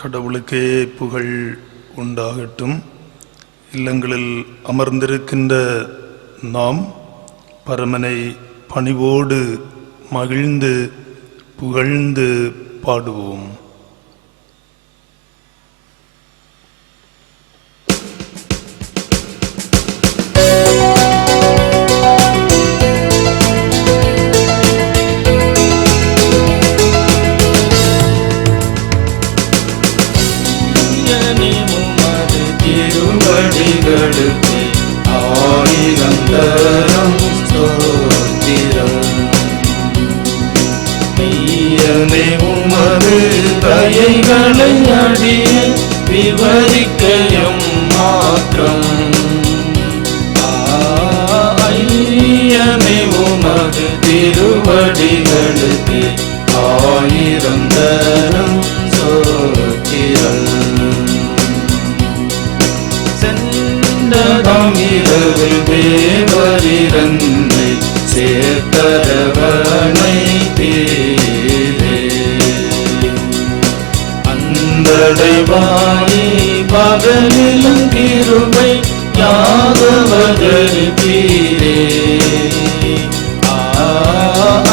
கடவுளுக்கே புகழ் உண்டாகட்டும். இல்லங்களில் அமர்ந்திருக்கின்ற நாம் பரமனை பணிவோடு மகிழ்ந்து புகழ்ந்து பாடுவோம். தயைகளை அடிய விவரிக்கையும் மாற்றம் ஐயனே உமது திருவடிகளுக்கு ஆயிரம் தரம் சோத்திரம். சென்றதாம் இரவில் தேவரிரன்னை சேர்த்தரவனை அடைவாணி பகலிலும் கிருபை யாதவதரிப்பீரே.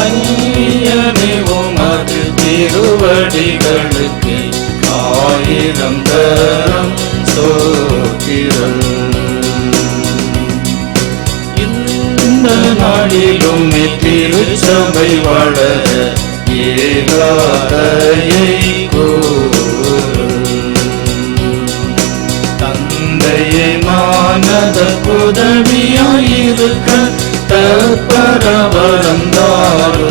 ஐயனே உமது திருவடிகளுக்கு ஆயிரம் தரம் சோத்திரம். இந்த நாளிலும் திருச்சபை வளர ஏகாதையை உதவியாயிருக்க தற்பரவரந்தாரு.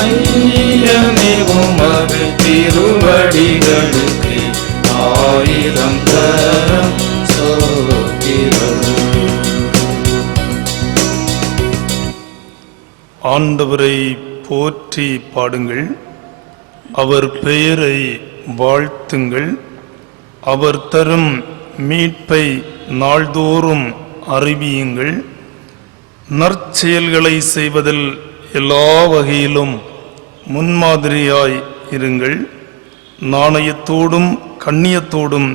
ஐயனே உமது திருவடிகளுக்கு ஆயிரம் தரம் சோத்திரம். ஆண்டவரை போற்றி பாடுங்கள், அவர் பெயரை வாழ்த்துங்கள், அவர் தரும் மீட்பை நாள்தோறும் அறிவியுங்கள். நற்செயல்களை செய்வதில் எல்லா வகையிலும் முன்மாதிரியாய் இருங்கள். நாணயத்தோடும் கண்ணியத்தோடும்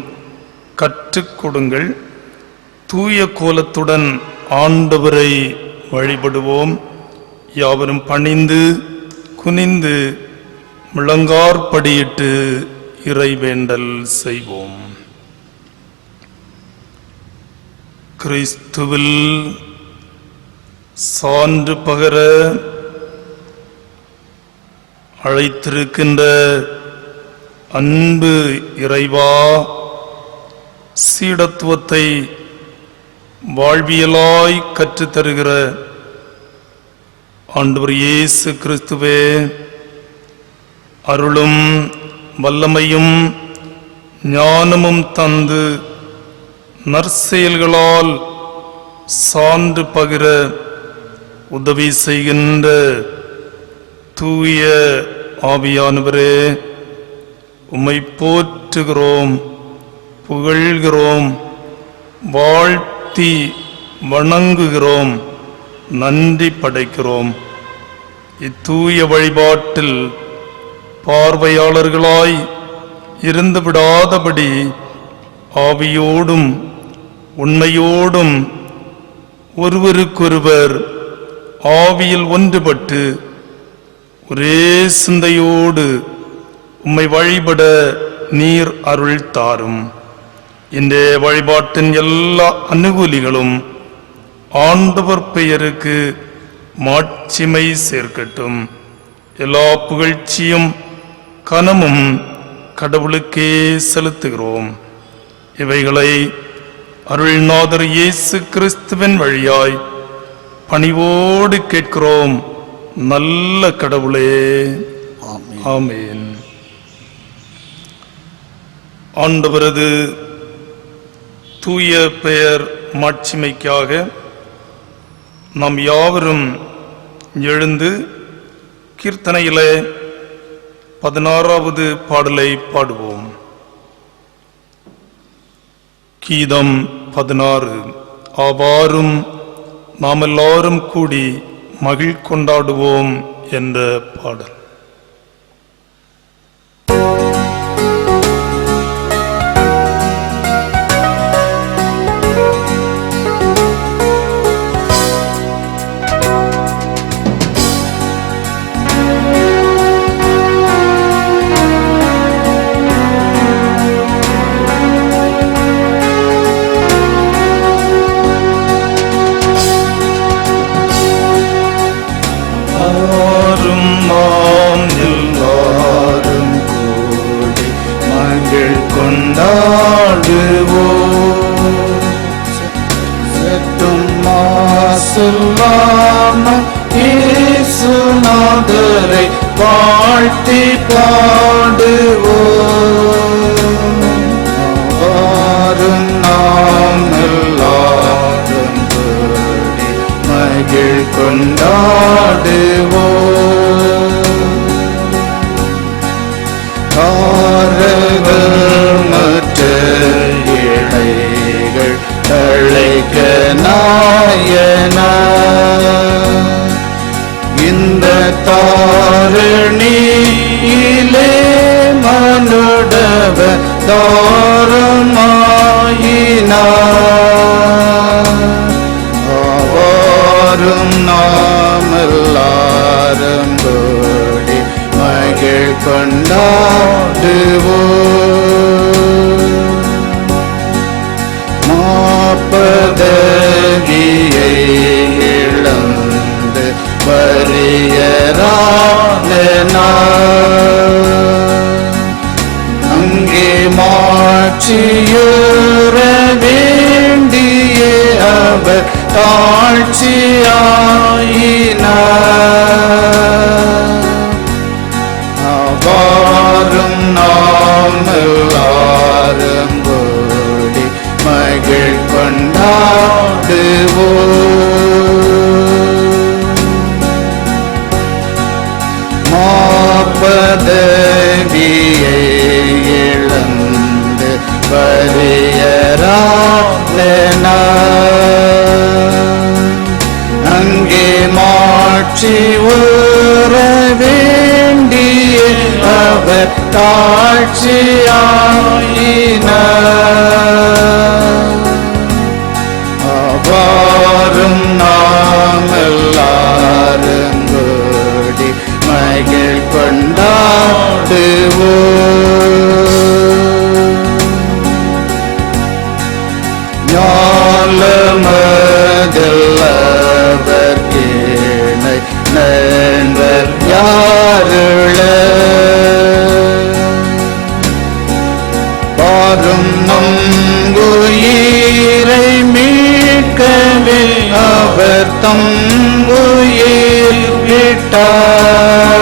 கற்றுக் கொடுங்கள். தூய கோலத்துடன் ஆண்டவரை வழிபடுவோம். யாவரும் பணிந்து குனிந்து முழங்கார்படியிட்டு இறைவேண்டல் செய்வோம். கிறிஸ்துவில் சான்று பகர அழைத்திருக்கின்ற அன்பு இறைவா, சீடத்துவத்தை வாழ்வியலாய் கற்றுத்தருகிற ஆண்டவர் இயேசு கிறிஸ்துவே, அருளும் வல்லமையும் ஞானமும் தந்து நற்செயல்களால் சான்று பகிர உதவி செய்கின்ற தூய ஆவியானவரே, உம்மை போற்றுகிறோம், புகழ்கிறோம், வாழ்த்தி வணங்குகிறோம், நன்றி படைக்கிறோம். இத்தூய வழிபாட்டில் பார்வையாளர்களாய் இருந்து விடாதபடி ஆவியோடும் உண்மையோடும் ஒருவருக்கொருவர் ஆவியில் ஒன்றுபட்டு ஒரே சிந்தையோடு உம்மை வழிபட நீர் அருள் தாரும். இன்றைய வழிபாட்டின் எல்லா அனுகூலிகளும் ஆண்டவர் பெயருக்கு மாட்சிமை சேர்க்கட்டும். எல்லா புகழ்ச்சியும் கனமும் கடவுளுக்கே செலுத்துகிறோம். இவைகளை அருள்நாதர் இயேசு கிறிஸ்துவின் வழியாய் பணிவோடு கேட்கிறோம் நல்ல கடவுளே, ஆமென். ஆண்டவரது தூய பெயர் மாட்சிமைக்காக நாம் யாவரும் எழுந்து கீர்த்தனையிலே 16வது பாடலை பாடுவோம். கீதம் 16. ஆவாரும் நாம் எல்லாரும் கூடி மகிழ் கொண்டாடுவோம் என்ற பாடல். கொண்டாடுவோம். சற்றும் மாசில்லாம இயேசுநாதரை வாழ்த்தி பாடுவோம். வாரும் நாம் எல்லாரும் கூடி மகிழ் கொண்டாடுவோம். காரர்கள் மற்ற இழைகள் தழைக்க நாயன இந்த தாரணியிலே மனுடவ தாரமாயினார். அவாரும் நாம் எல்லாரும் கூடி மகிழ் கொண்டாடுவோம். மாப்பதவியை இழந்து வரியரான அங்கே மாட்சியுற வேண்டிய அவர் தாழ்ச்சியாயினார். அவ்வாறும் நாம் எல்லாரும் கூடி மகிழ் கொண்டாடுவோம். மாப்பதவியை இழந்து வரியரான அங்கே மாட்சி உற வேண்டிய அவர் தாழ்ச்சியாயினார். அவ்வாறும் நாம் எல்லாரும் கூடி மகிழ் கொண்டாடுவோம். ஞாலமதல்லவர் கேணை நண்பர் யாருள பாரும் நங்குயிரை மீட்கவே அவர் தம் உயிர் விட்டார்.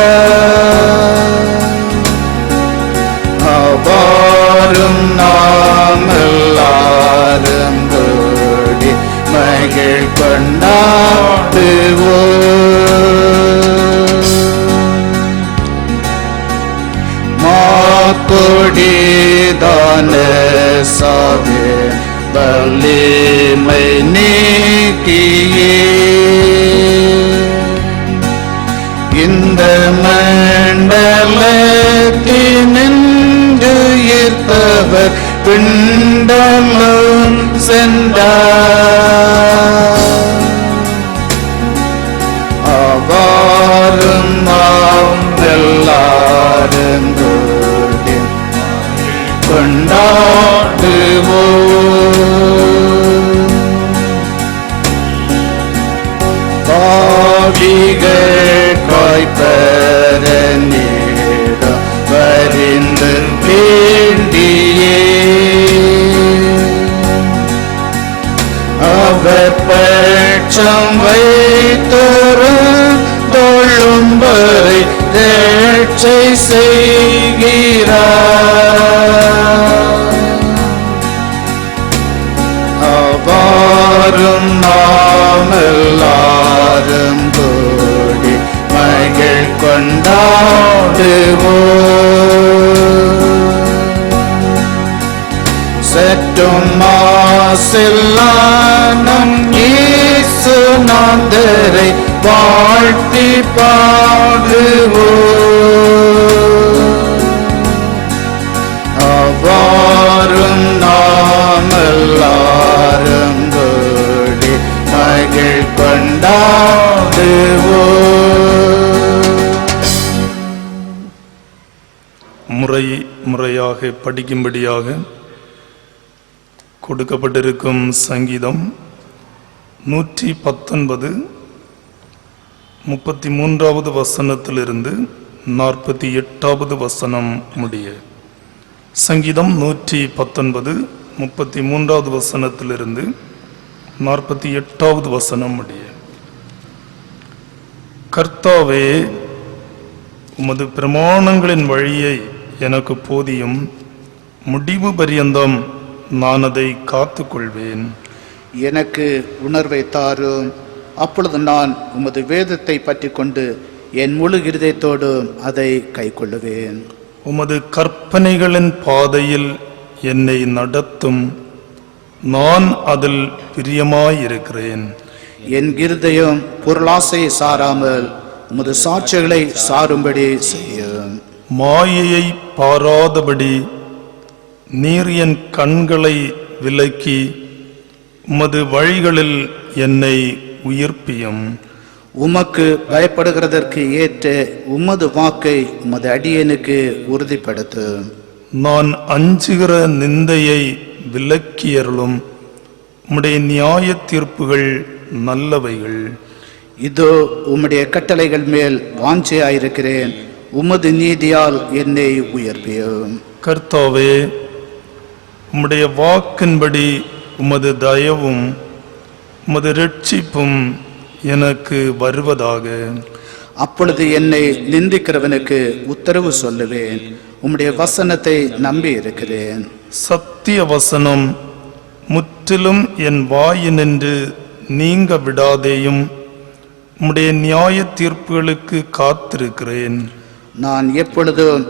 அவ்வாறும் நாம் எல்லாரும் கூடி மகிழ் கொண்டாடுவோம். மாக்கொடிதான சாவே வலிமை நீக்கியே இந்த மண்டலத்தினின்று ஈர்த்தவர் பிண்டலும் சென்றார். அவ்வாறும் நாம் எல்லாரும் கூடி கொண்டாடுவோம். பாவிகள் காய்ப்பர நீடம் வரிந்து வேண்டியே அவர் பட்சம் வைத்தோறும் தொழும்பரை ரட்சை செய்கிறார். அவ்வாறும் நாம் எல்லாரும் கூடி மகிழ் கொண்டாடுவோம். சற்றும் மாசில்லானம் இயேசுநாதரை வாழ்த்தி பாடுவோம். அவ்வாறும் நாம் எல்லாரும் கூடி மகிழ் கொண்டாடுவோம். முறையாக படிக்கும்படியாக கொடுக்கப்பட்டிருக்கும் சங்கீதம் 119 33வது வசனத்திலிருந்து 48வது வசனம் முடிய. சங்கீதம் 119 33வது வசனத்திலிருந்து 48வது வசனம் முடிய. கர்த்தாவே, உமது பிரமாணங்களின் வழியை எனக்கு போதியும், முடிவு பரியந்தம் நான் அதை காத்துக்கொள்வேன். எனக்கு உணர்வை தாரும், அப்பொழுது நான் உமது வேதத்தை பற்றி கொண்டு என் முழு இருதயத்தோடு அதை கைக்கொள்ளுவேன். உமது கற்பனைகளின் பாதையில் என்னை நடத்தும், நான் அதில் பிரியமாயிருக்கிறேன். என் இருதயம் பொருளாசையை சாராமல் உமது சாட்சிகளை சாரும்படி செய்யும். மாயையை பாராதபடி நீர் என் கண்களை விலக்கி உமது வழிகளில் என்னை உயிர்ப்பியும். உமக்கு பயப்படுகிறதற்கு ஏற்ற உமது வாக்கை உமது அடியனுக்கு உறுதிப்படுத்தும். நான் அஞ்சுகிற நிந்தையை விலக்கியருளும், உம்முடைய நியாய தீர்ப்புகள் நல்லவைகள். இதோ உம்முடைய கட்டளைகள் மேல் வாஞ்சையாயிருக்கிறேன், உமது நீதியால் என்னை உயர்ப்பியும். கர்த்தாவே, உம்முடைய வாக்கின்படி உமது தயவும் உமது இரட்சிப்பும் எனக்கு வருவதாக. அப்பொழுது என்னை நிந்திக்கிறவனுக்கு உத்தரவு சொல்லுவேன், உம்முடைய வசனத்தை நம்பி இருக்கிறேன். சத்திய வசனம் முற்றிலும் என் வாயினின்று நீங்க விடாதேயும், உம்முடைய நியாய தீர்ப்புகளுக்கு காத்திருக்கிறேன். நான் எப்பொழுதும்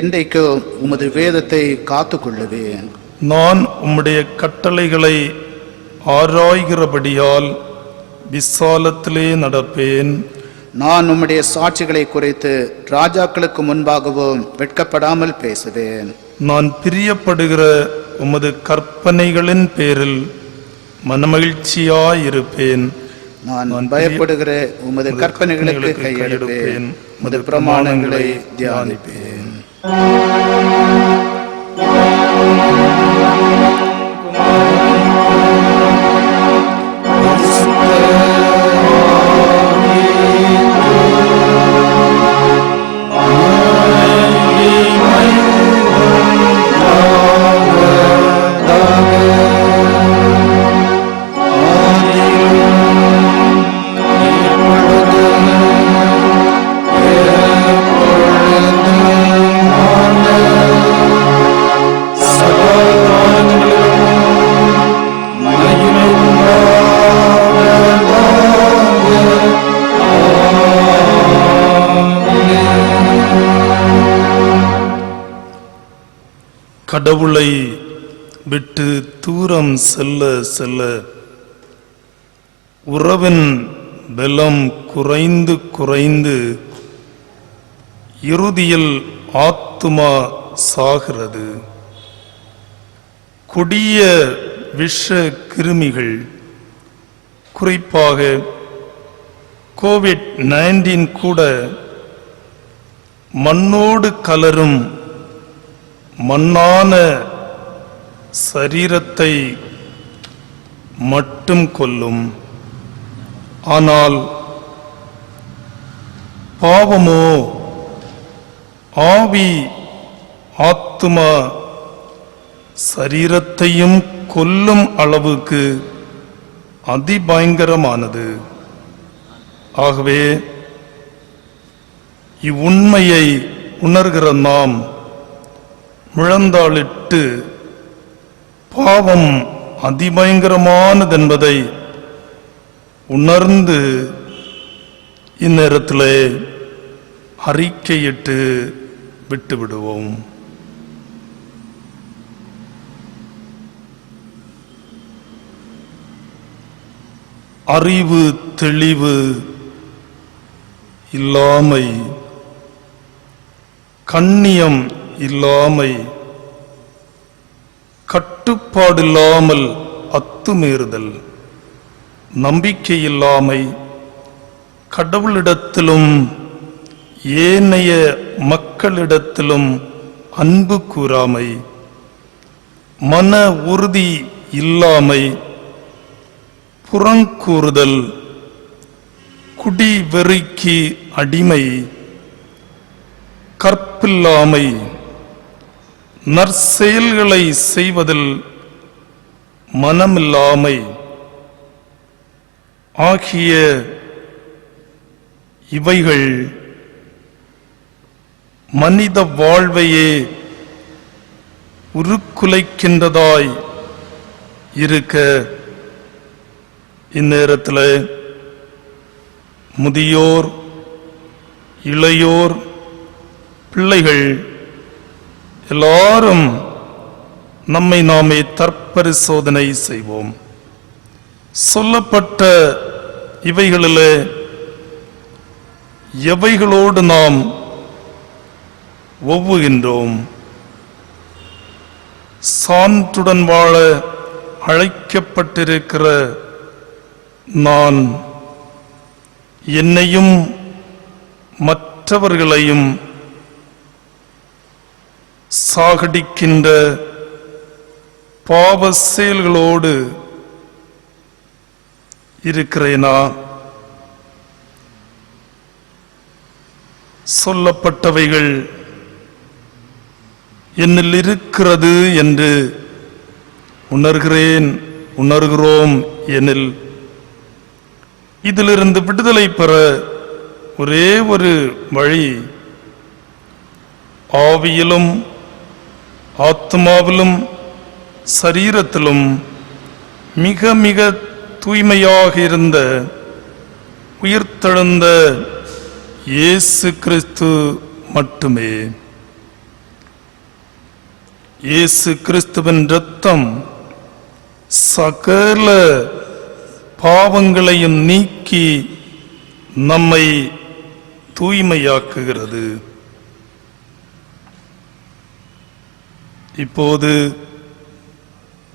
என்றைக்கும் உமது வேதத்தை காத்துக்கொள்ளுவேன். நான் உம்முடைய கட்டளைகளை ஆராய்கிறபடியால் விசாலத்திலே நடப்பேன். நான் உம்முடைய சாட்சிகளை குறித்து ராஜாக்களுக்கு முன்பாகவும் வெட்கப்படாமல் பேசுவேன். நான் பிரியப்படுகிற உமது கற்பனைகளின் பேரில் மனமகிழ்ச்சியாயிருப்பேன். நான் பயப்படுகிற உமது கற்பனைகளுக்கு கையெடுப்பேன், உமது பிரமாணங்களை தியானிப்பேன். கடவுளை விட்டு தூரம் செல்ல செல்ல உறவின் பலம் குறைந்து குறைந்து இறுதியில் ஆத்துமா சாகிறது. கொடிய விஷ கிருமிகள், குறிப்பாக COVID-19 கூட மண்ணோடு கலரும் மண்ணான சரீரத்தை மட்டும் கொல்லும். ஆனால் பாவமோ ஆவி ஆத்துமா சரீரத்தையும் கொல்லும் அளவுக்கு அதிபயங்கரமானது. ஆகவே இவ்வுண்மையை உணர்கிற நாம் முழந்தாளிட்டு பாவம் அதிபயங்கரமானதென்பதை உணர்ந்து இந்நேரத்திலே அறிக்கையிட்டு விட்டுவிடுவோம். அறிவு தெளிவு இல்லாமை, கண்ணியம் இல்லாமை, கட்டுப்பாடில்லாமல் அத்துமீறுதல், நம்பிக்கையில்லாமை, கடவுளிடத்திலும் ஏனைய மக்களிடத்திலும் அன்பு கூறாமை, மன உறுதி இல்லாமை, புறங்கூறுதல், குடி வெறிக்கு அடிமை, கற்பில்லாமை, நற்செயல்களை செய்வதில் மனமில்லாமை ஆகிய இவைகள் மனித வாழ்வையே உருக்குலைக்கின்றதாய் இருக்க, இந்நேரத்தில் முதியோர், இளையோர், பிள்ளைகள் எல்லாரும் நம்மை நாமே தற்பரிசோதனை செய்வோம். சொல்லப்பட்ட இவைகளிலே எவைகளோடு நாம் ஒவ்வுகின்றோம்? சான்றுடன் வாழ அழைக்கப்பட்டிருக்கிற நான் என்னையும் மற்றவர்களையும் சாகடிக்கின்ற பாவ செயல்களோடு இருக்கிறேனா? சொல்லப்பட்டவைகள் என்னில் இருக்கிறது என்று உணர்கிறோம் எனில், இதிலிருந்து விடுதலை பெற ஒரே ஒரு வழி, ஆவியிலும் ஆத்மாவிலும் சரீரத்திலும் மிக மிக தூய்மையாக இருந்த உயிர்த்தெழுந்த இயேசு கிறிஸ்து மட்டுமே. இயேசு கிறிஸ்துவின் இரத்தம் சகல பாவங்களையும் நீக்கி நம்மை தூய்மையாக்குகிறது. இப்போது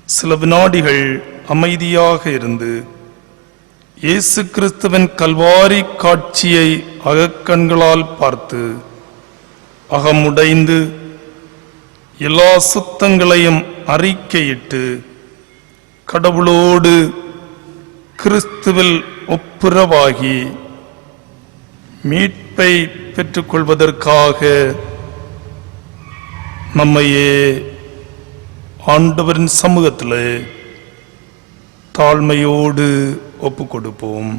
சில வினாடிகள் அமைதியாக இருந்து இயேசு கிறிஸ்துவின் கல்வாரி காட்சியை அகக்கண்களால் பார்த்து அகமுடைந்து எல்லா சுத்தங்களையும் அறிக்கையிட்டு கடவுளோடு கிறிஸ்துவில் ஒப்புரவாகி மீட்பை பெற்றுக்கொள்வதற்காக நம்மையே ஆண்டவரின் சமூகத்தில் தாழ்மையோடு ஒப்பு கொடுப்போம்.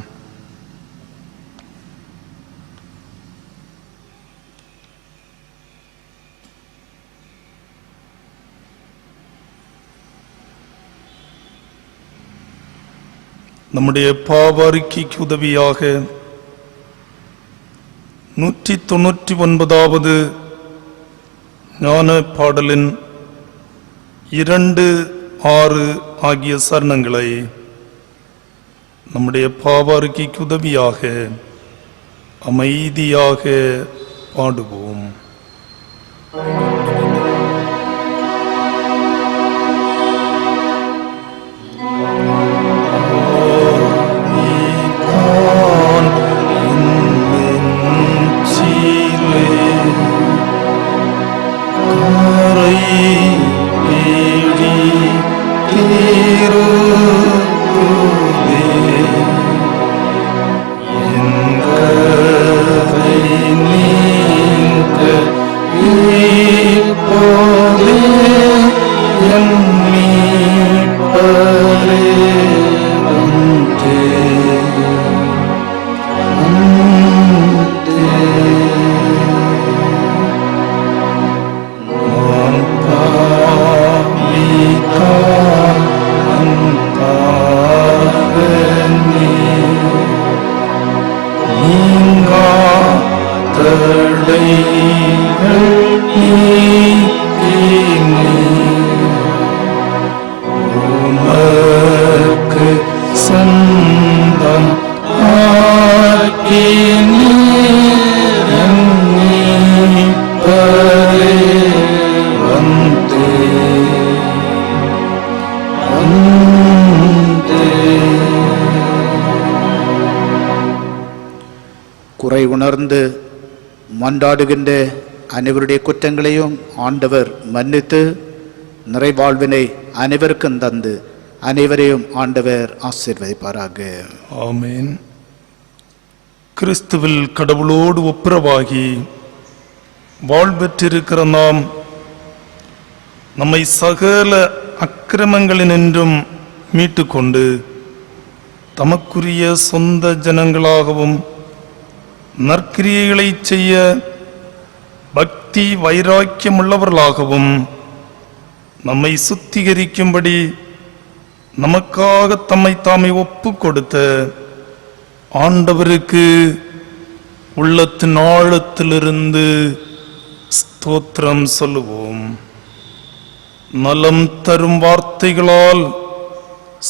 நம்முடைய பாவ அறிக்கைக்கு உதவியாக 199வது ஞான பாடலின் 2, 6 ஆகிய சரணங்களை நம்முடைய பாவ அறிக்கைக்கு உதவியாக அமைதியாக பாடுவோம். குறை உணர்ந்து மன்றாடுகின்ற அனைவருடைய குற்றங்களையும் ஆண்டவர் மன்னித்து நிறைவாழ்வினை அனைவருக்கும் தந்து அனைவரையும் ஆண்டவர் ஆசீர்வதிப்பாராக. ஆமென். கிறிஸ்துவில் கடவுளோடு ஒப்புரவாகி வாழ்வெற்றிருக்கிற நாம் நம்மை சகல அக்கிரமங்களினின்றும் மீட்டுக்கொண்டு தமக்குரிய சொந்த ஜனங்களாகவும் நற்கிரியைகளை செய்ய பக்தி வைராக்கியமுள்ளவர்களாகவும் நம்மை சுத்திகரிக்கும்படி நமக்காக தம்மை தாமே ஒப்பு கொடுத்த ஆண்டவருக்கு உள்ளத்தின் ஆழத்திலிருந்து ஸ்தோத்திரம் சொல்லுவோம். நலம் தரும் வார்த்தைகளால்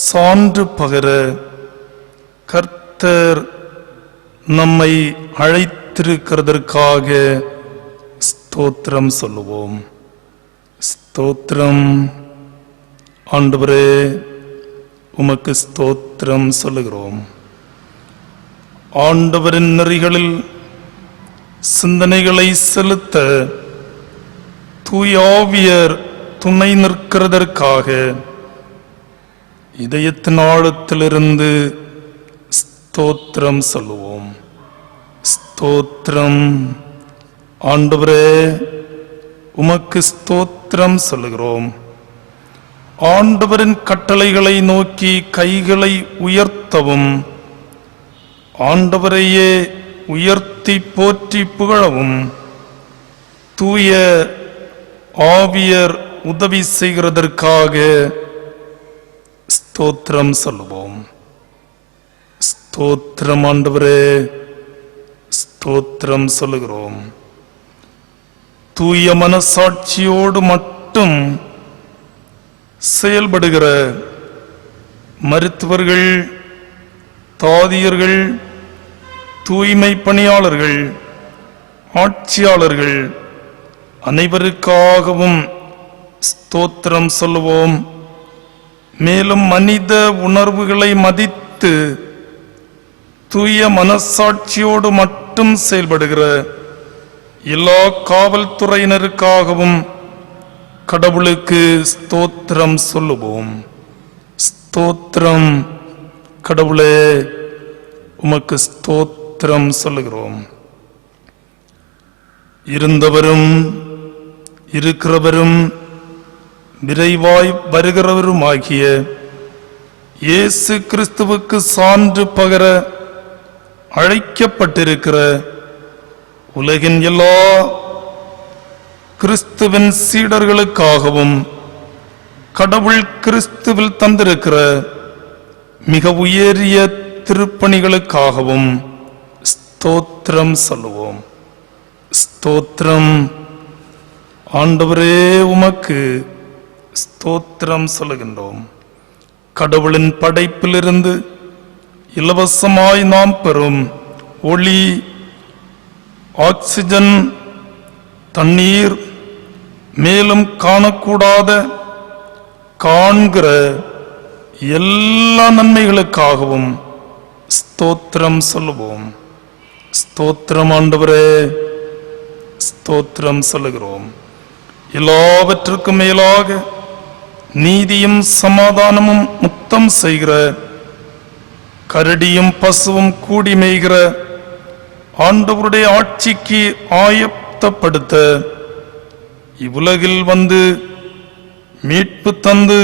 சான்று பகர கர்த்தர் நம்மை அழைத்திருக்கிறதற்காக ஸ்தோத்திரம் சொல்லுவோம். ஸ்தோத்திரம். ஆண்டவரே, உமக்கு ஸ்தோத்திரம் சொல்லுகிறோம். ஆண்டவரின் நெறிகளில் சிந்தனைகளை செலுத்த தூய ஆவியர் துணை நிற்கிறதற்காக இதயத்தின் ஆழத்திலிருந்து ஸ்தோத்திரம் சொல்லுவோம். ஸ்தோத்திரம். ஆண்டவரே, உமக்கு ஸ்தோத்திரம் சொல்லுகிறோம். ஆண்டவரின் கட்டளைகளை நோக்கி கைகளை உயர்த்தவும் ஆண்டவரையே உயர்த்தி போற்றி புகழவும் தூய ஆவியர் உதவி செய்கிறதற்காக ஸ்தோத்திரம் சொல்லுவோம். ஸ்தோத்திரம். ஆண்டவரே, ஸ்தோத்திரம் சொல்லுகிறோம். தூய மனசாட்சியோடு மட்டும் செயல்படுகிற மருத்துவர்கள், தாதியர்கள், தூய்மை பணியாளர்கள், ஆட்சியாளர்கள் அனைவருக்காகவும் ஸ்தோத்திரம் சொல்லுவோம். மேலும் மனித உணர்வுகளை மதித்து தூய மனசாட்சியோடு மட்டும் செயல்படுகிற எல்லா காவல்துறையினருக்காகவும் கடவுளுக்கு ஸ்தோத்திரம் சொல்லுவோம். ஸ்தோத்திரம். கடவுளே, உமக்கு ஸ்தோத்திரம் சொல்லுகிறோம். இருந்தவரும் இருக்கிறவரும் விரைவாய் வருகிறவருமாகிய இயேசு கிறிஸ்துவுக்கு சான்று பகர அழைக்கப்பட்டிருக்கிற உலகின் எல்லா கிறிஸ்துவின் சீடர்களுக்காகவும் கடவுள் கிறிஸ்துவில் தந்திருக்கிற மிக உயரிய திருப்பணிகளுக்காகவும் ஸ்தோத்திரம் சொல்லுவோம். ஸ்தோத்திரம். ஆண்டவரே, உமக்கு ஸ்தோத்திரம் சொல்லுகின்றோம். கடவுளின் படைப்பிலிருந்து இலவசமாய் நாம் பெறும் ஒளி, ஆக்சிஜன், தண்ணீர், மேலும் காணக்கூடாத காண்கிற எல்லா நன்மைகளுக்காகவும் ஸ்தோத்திரம் சொல்லுவோம். ஸ்தோத்திரம். ஆண்டவரே, ஸ்தோத்திரம் சொல்லுகிறோம். எல்லாவற்றுக்கும் மேலாக நீதியும் சமாதானமும் முத்தம் செய்கிற கரடியும் பசுவும் கூடி மேய்கிற ஆண்டவருடைய ஆட்சிக்கு ஆயத்தப்படுத்த இவ்வுலகில் வந்து மீட்பு தந்து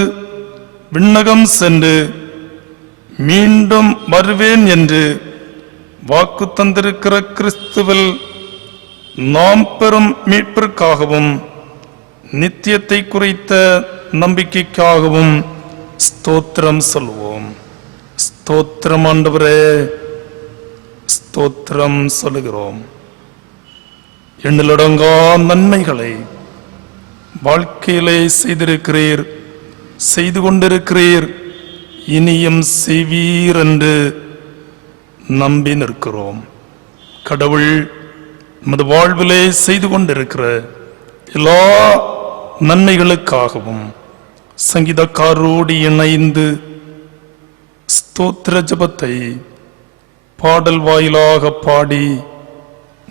விண்ணகம் சென்று மீண்டும் வருவேன் என்று வாக்கு தந்திருக்கிற கிறிஸ்துவில் நாம் பெறும் மீட்பிற்காகவும் நித்தியத்தை குறித்த நம்பிக்கைக்காகவும் ஸ்தோத்திரம் சொல்லுவோம். ஸ்தோத்திரம். ஆண்டவரே, ஸ்தோத்திரம் சொல்லுகிறோம். எண்ணிலடங்கா நன்மைகளை வாழ்க்கையிலே செய்திருக்கிறீர், செய்து கொண்டிருக்கிறீர், இனியும் செய்வீர் என்று நம்பி நிற்கிறோம். கடவுள் நமது வாழ்விலே செய்து கொண்டிருக்கிற எல்லா நன்மைகளுக்காகவும் சங்கீதக்காரோடு இணைந்து ஸ்தோத்திர ஜபத்தை பாடல் வாயிலாக பாடி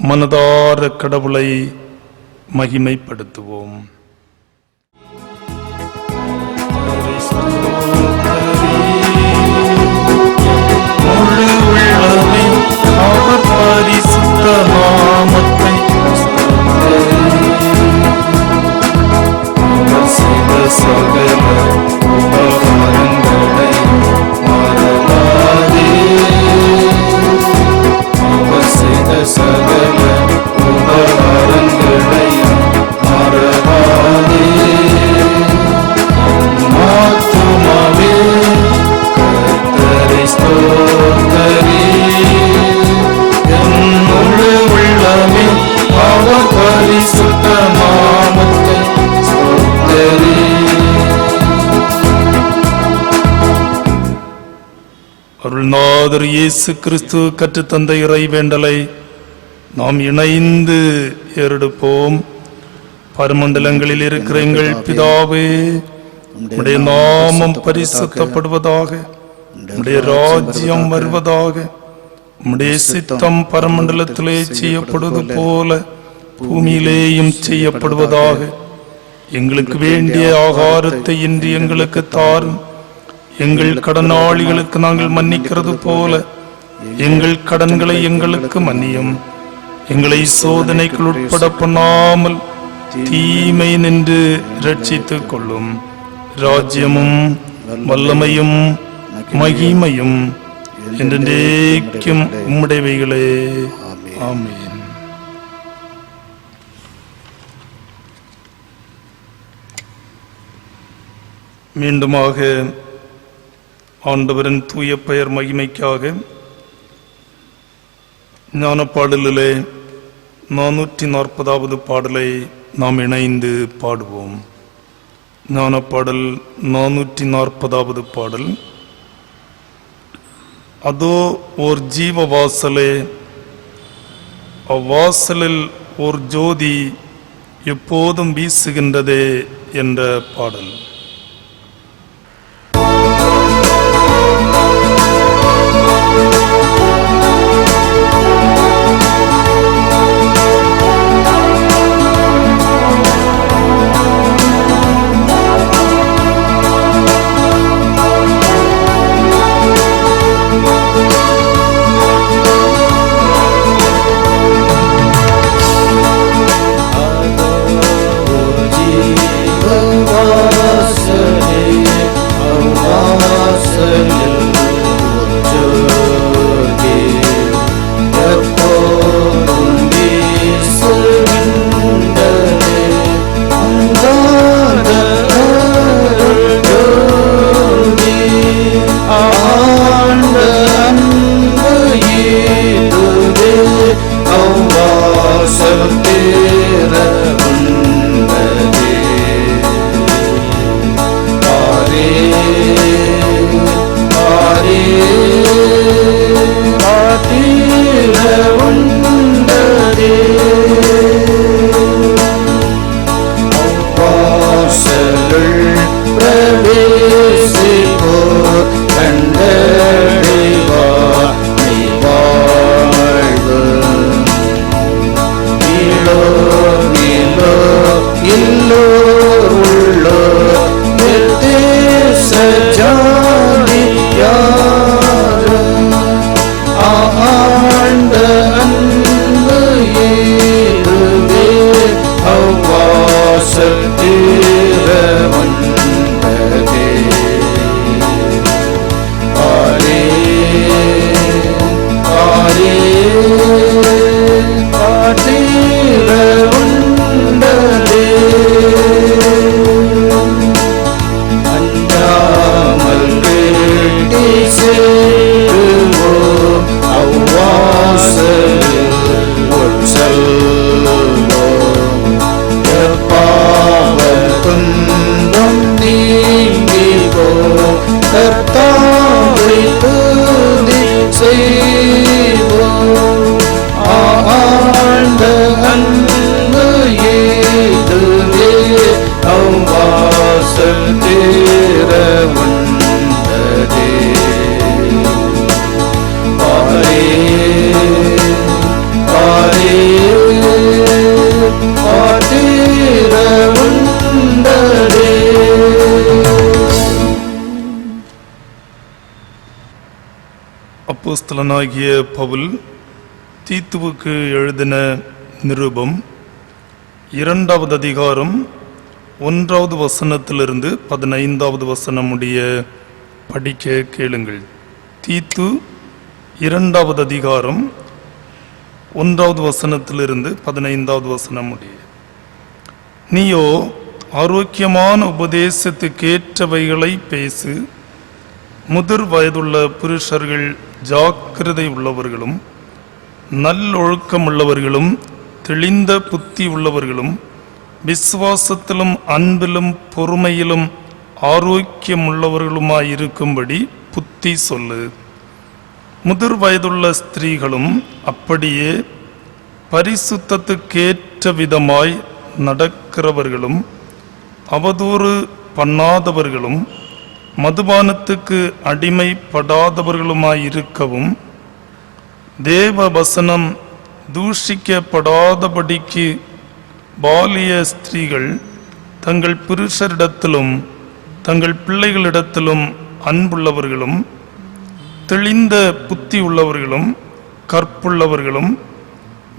மனதார கடவுளை மகிமைப்படுத்துவோம். முழு உள்ளமே அவர் பரிசுத்த நாமத்தை பரிசுத்த நாமத்தை ஸ்தோத்திரி. அருள்நாதர் இயேசு கிறிஸ்து கற்றுத்தந்த இறை வேண்டலை நாம் இணைந்து ஏறெடுப்போம். பரமண்டலங்களில் இருக்கிற எங்கள் பிதாவே, உம்முடைய நாமம் பரிசுத்தப்படுவதாக, உம்முடைய ராஜ்யம் வருவதாக, உம்முடைய சித்தம் பரமண்டலத்திலே செய்யப்படுவது போல பூமியிலேயும் செய்யப்படுவதாக. எங்களுக்கு வேண்டிய ஆகாரத்தை இன்று எங்களுக்கு தாரும். எங்கள் கடனாளிகளுக்கு நாங்கள் மன்னிக்கிறது போல எங்கள் கடன்களை எங்களுக்கு மன்னியும். எங்களை சோதனைக்கு உட்பட பண்ணாமல் தீமை நின்று ரட்சித்துக் கொள்ளும். ராஜ்யமும் வல்லமையும் மகிமையும் என்றென்றைக்கும் உம்முடையவைகளே. ஆமென். மீண்டுமாக ஆண்டவரின் தூய பெயர் மகிமைக்காக ஞானப்பாடலிலே 440வது பாடலை நாம் இணைந்து பாடுவோம். ஞானப்பாடல் 440வது பாடல். அதோ ஓர் ஜீவ வாசலே, அவ்வாசலில் ஓர் ஜோதி எப்போதும் வீசுகின்றதே என்ற பாடல். அப்போஸ்தலனாகிய பவுல் தீத்துவுக்கு எழுதின நிருபம் 2வது அதிகாரம் 1வது வசனத்திலிருந்து 15வது வசனம் முடிய படிக்க கேளுங்கள். தீத்து 2வது அதிகாரம் 1வது வசனத்திலிருந்து 15வது வசனம் முடிய. நீயோ ஆரோக்கியமான உபதேசத்துக்கேற்றவைகளை பேசு. முதிர் வயதுள்ள புருஷர்கள் ஜாக்கிரதை உள்ளவர்களும் நல்லொழுக்கமுள்ளவர்களும் தெளிந்த புத்தி உள்ளவர்களும் விசுவாசத்திலும் அன்பிலும் பொறுமையிலும் ஆரோக்கியமுள்ளவர்களுமாயிருக்கும்படி புத்தி சொல்லு. முதிர் வயதுள்ள ஸ்திரீகளும் அப்படியே பரிசுத்தத்துக்கேற்ற விதமாய் நடக்கிறவர்களும் அவதூறு பண்ணாதவர்களும் மதுபானத்துக்கு அடிமைப்படாதவர்களுமாயிருக்கவும் தேவ வசனம் தூஷிக்கப்படாதபடிக்கு பாலிய ஸ்திரீகள் தங்கள் புருஷரிடத்திலும் தங்கள் பிள்ளைகளிடத்திலும் அன்புள்ளவர்களும் தெளிந்த புத்தி உள்ளவர்களும் கற்புள்ளவர்களும்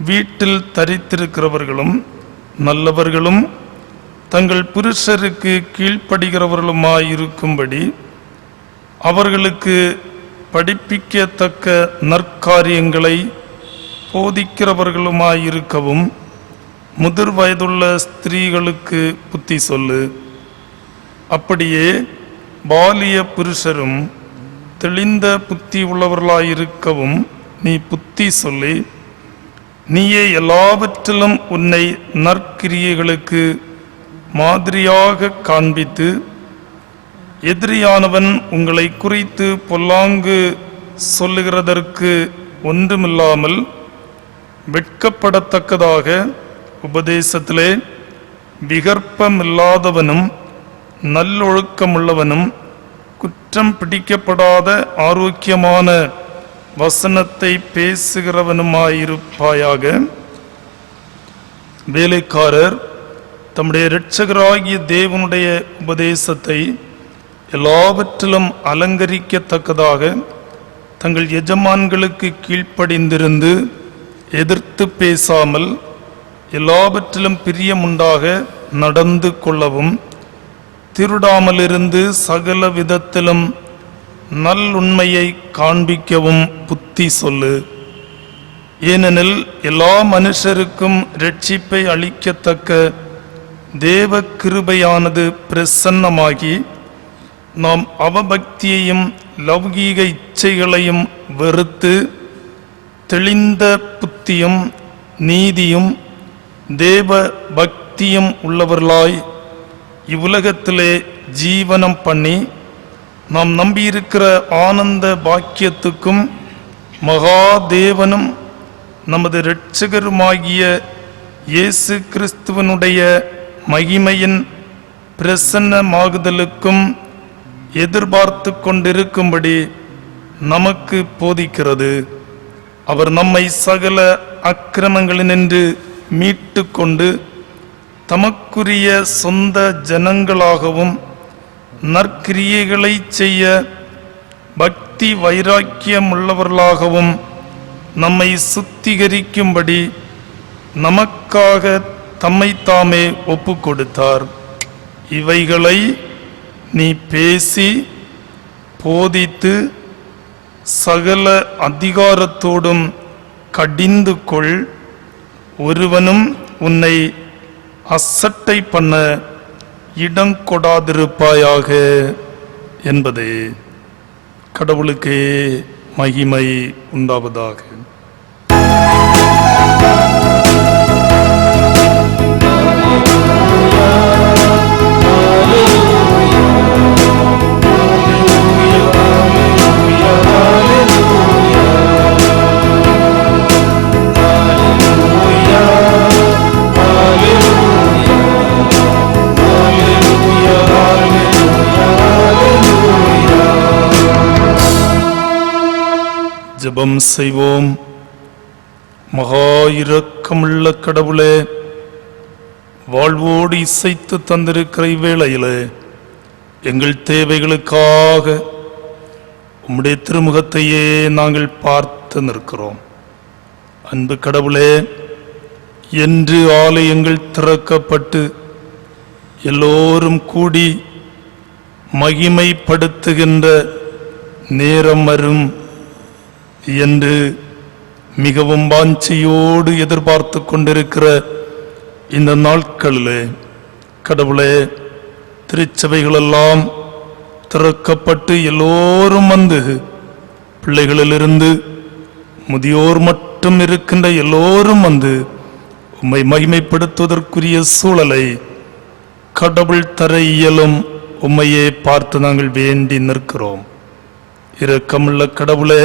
வீட்டில் தரித்திருக்கிறவர்களும் நல்லவர்களும் தங்கள் புருஷருக்கு கீழ்ப்படுகிறவர்களுமாயிருக்கும்படி அவர்களுக்கு படிப்பிக்கத்தக்க நற்காரியங்களை போதிக்கிறவர்களுமாயிருக்கவும் முதிர் வயதுள்ள ஸ்திரீகளுக்கு புத்தி சொல்லு. அப்படியே பாலிய புருஷரும் தெளிந்த புத்தி உள்ளவர்களாயிருக்கவும் நீ புத்தி சொல்லி, நீயே எல்லாவற்றிலும் உன்னை நற்கிரியைகளுக்கு மாதிரியாக காண்பித்து, எதிரியானவன் உங்களை குறித்து பொல்லாங்கு சொல்லுகிறதற்கு ஒன்றுமில்லாமல் வெட்கப்படத்தக்கதாக உபதேசத்திலே விகற்பமில்லாதவனும் நல்லொழுக்கமுள்ளவனும் குற்றம் பிடிக்கப்படாத ஆரோக்கியமான வசனத்தை பேசுகிறவனுமாயிருப்பாயாக. வேலைக்காரர் தம்முடைய இரட்சகராகிய தேவனுடைய உபதேசத்தை எல்லாவற்றிலும் அலங்கரிக்கத்தக்கதாக தங்கள் எஜமான்களுக்கு கீழ்ப்படிந்திருந்து எதிர்த்து பேசாமல் எல்லாவற்றிலும் பிரியமுண்டாக நடந்து கொள்ளவும், திருடாமலிருந்து சகல விதத்திலும் நல்லுண்மையை காண்பிக்கவும் புத்தி சொல்லு. ஏனெனில் எல்லா மனுஷருக்கும் இரட்சிப்பை அளிக்கத்தக்க தேவ கிருபையானது பிரசன்னமாகி, நாம் அவபக்தியையும் லௌகீக இச்சைகளையும் வெறுத்து தெளிந்த புத்தியும் நீதியும் தேவ பக்தியும் உள்ளவர்களாய் இவ்வுலகத்திலே ஜீவனம் பண்ணி, நாம் நம்பியிருக்கிற ஆனந்த பாக்கியத்துக்கும் மகாதேவனும் நமது இரட்சகருமாகிய இயேசு கிறிஸ்துவனுடைய மகிமையின் பிரசன்னமாகுதலுக்கும் எதிர்பார்த்து கொண்டிருக்கும்படி நமக்கு போதிக்கிறது. அவர் நம்மை சகல அக்கிரமங்களினின்று மீட்டு கொண்டு தமக்குரிய சொந்த ஜனங்களாகவும் நற்கிரியைகளை செய்ய பக்தி வைராக்கியமுள்ளவர்களாகவும் நம்மை சுத்திகரிக்கும்படி நமக்காக தம்மைத்தாமே ஒப்பு கொடுத்தார். இவைகளை நீ பேசி போதித்து சகல அதிகாரத்தோடும் கடிந்து கொள். ஒருவனும் உன்னை அசட்டை பண்ண இடம் கொடாதிருப்பாயாக என்பதே. கடவுளுக்கே மகிமை உண்டாவதாக. ஜெபம் செய்வோம். மகா இரக்கமுள்ள கடவுளே, வாழ்வோடு இசைத்து தந்திருக்கிற இவ்வேளையிலே எங்கள் தேவைகளுக்காக உம்முடைய திருமுகத்தையே நாங்கள் பார்த்து நிற்கிறோம். அன்பு கடவுளே, என்று ஆலயங்கள் திறக்கப்பட்டு எல்லோரும் கூடி மகிமைப்படுத்துகின்ற நேரம் வரும் என்று மிகவும் வாஞ்சையோடு எதிர்பார்த்து கொண்டிருக்கிற இந்த நாட்களிலே கடவுளே, திருச்சபைகளெல்லாம் திறக்கப்பட்டு எல்லோரும் வந்து, பிள்ளைகளிலிருந்து முதியோர் மட்டும் இருக்கின்ற எல்லோரும் வந்து உம்மை மகிமைப்படுத்துவதற்குரிய சூழலை கடவுள் தர இயலும் உம்மையே பார்த்து நாங்கள் வேண்டி நிற்கிறோம். இரக்கமுள்ள கடவுளே,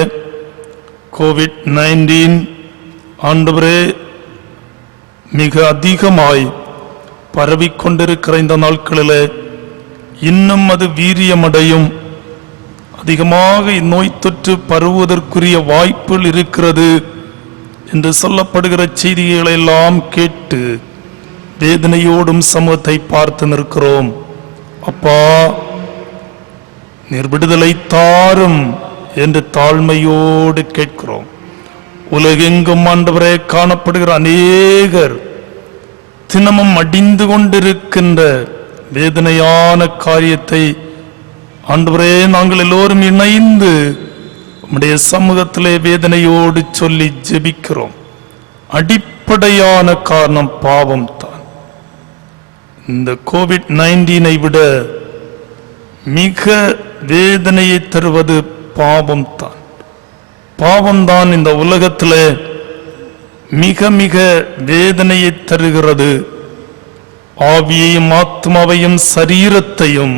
கோவிட்-19 ஆண்டவரே மிக அதிகமாய் பரவிக்கொண்டிருக்கிற இந்த நாட்களிலே இன்னும் அது வீரியமடையும், அதிகமாக இந்நோய் தொற்று பரவுவதற்குரிய வாய்ப்புகள் இருக்கிறது என்று சொல்லப்படுகிற செய்திகளை எல்லாம் கேட்டு வேதனையோடும் சமூகத்தை பார்த்து நிற்கிறோம். அப்பா, நீர் விடுதலை தாரும் என்று தாழ்மையோடு கேட்கிறோம். உலகெங்கும் ஆண்டவரே காணப்படுகிற அநேகர் தினமும் அடிந்து கொண்டிருக்கின்ற வேதனையான காரியத்தை ஆண்டவரே நாங்கள் எல்லோரும் இணைந்து உம்முடைய சமூகத்திலே வேதனையோடு சொல்லி ஜெபிக்கிறோம். அடிப்படையான காரணம் பாவம் தான். இந்த கோவிட்-19 விட மிக வேதனையை தருவது பாவம் தான். பாவம்தான் இந்த உலகத்திலே மிக மிக வேதனையை தருகிறது. ஆவியையும் ஆத்மாவையும் சரீரத்தையும்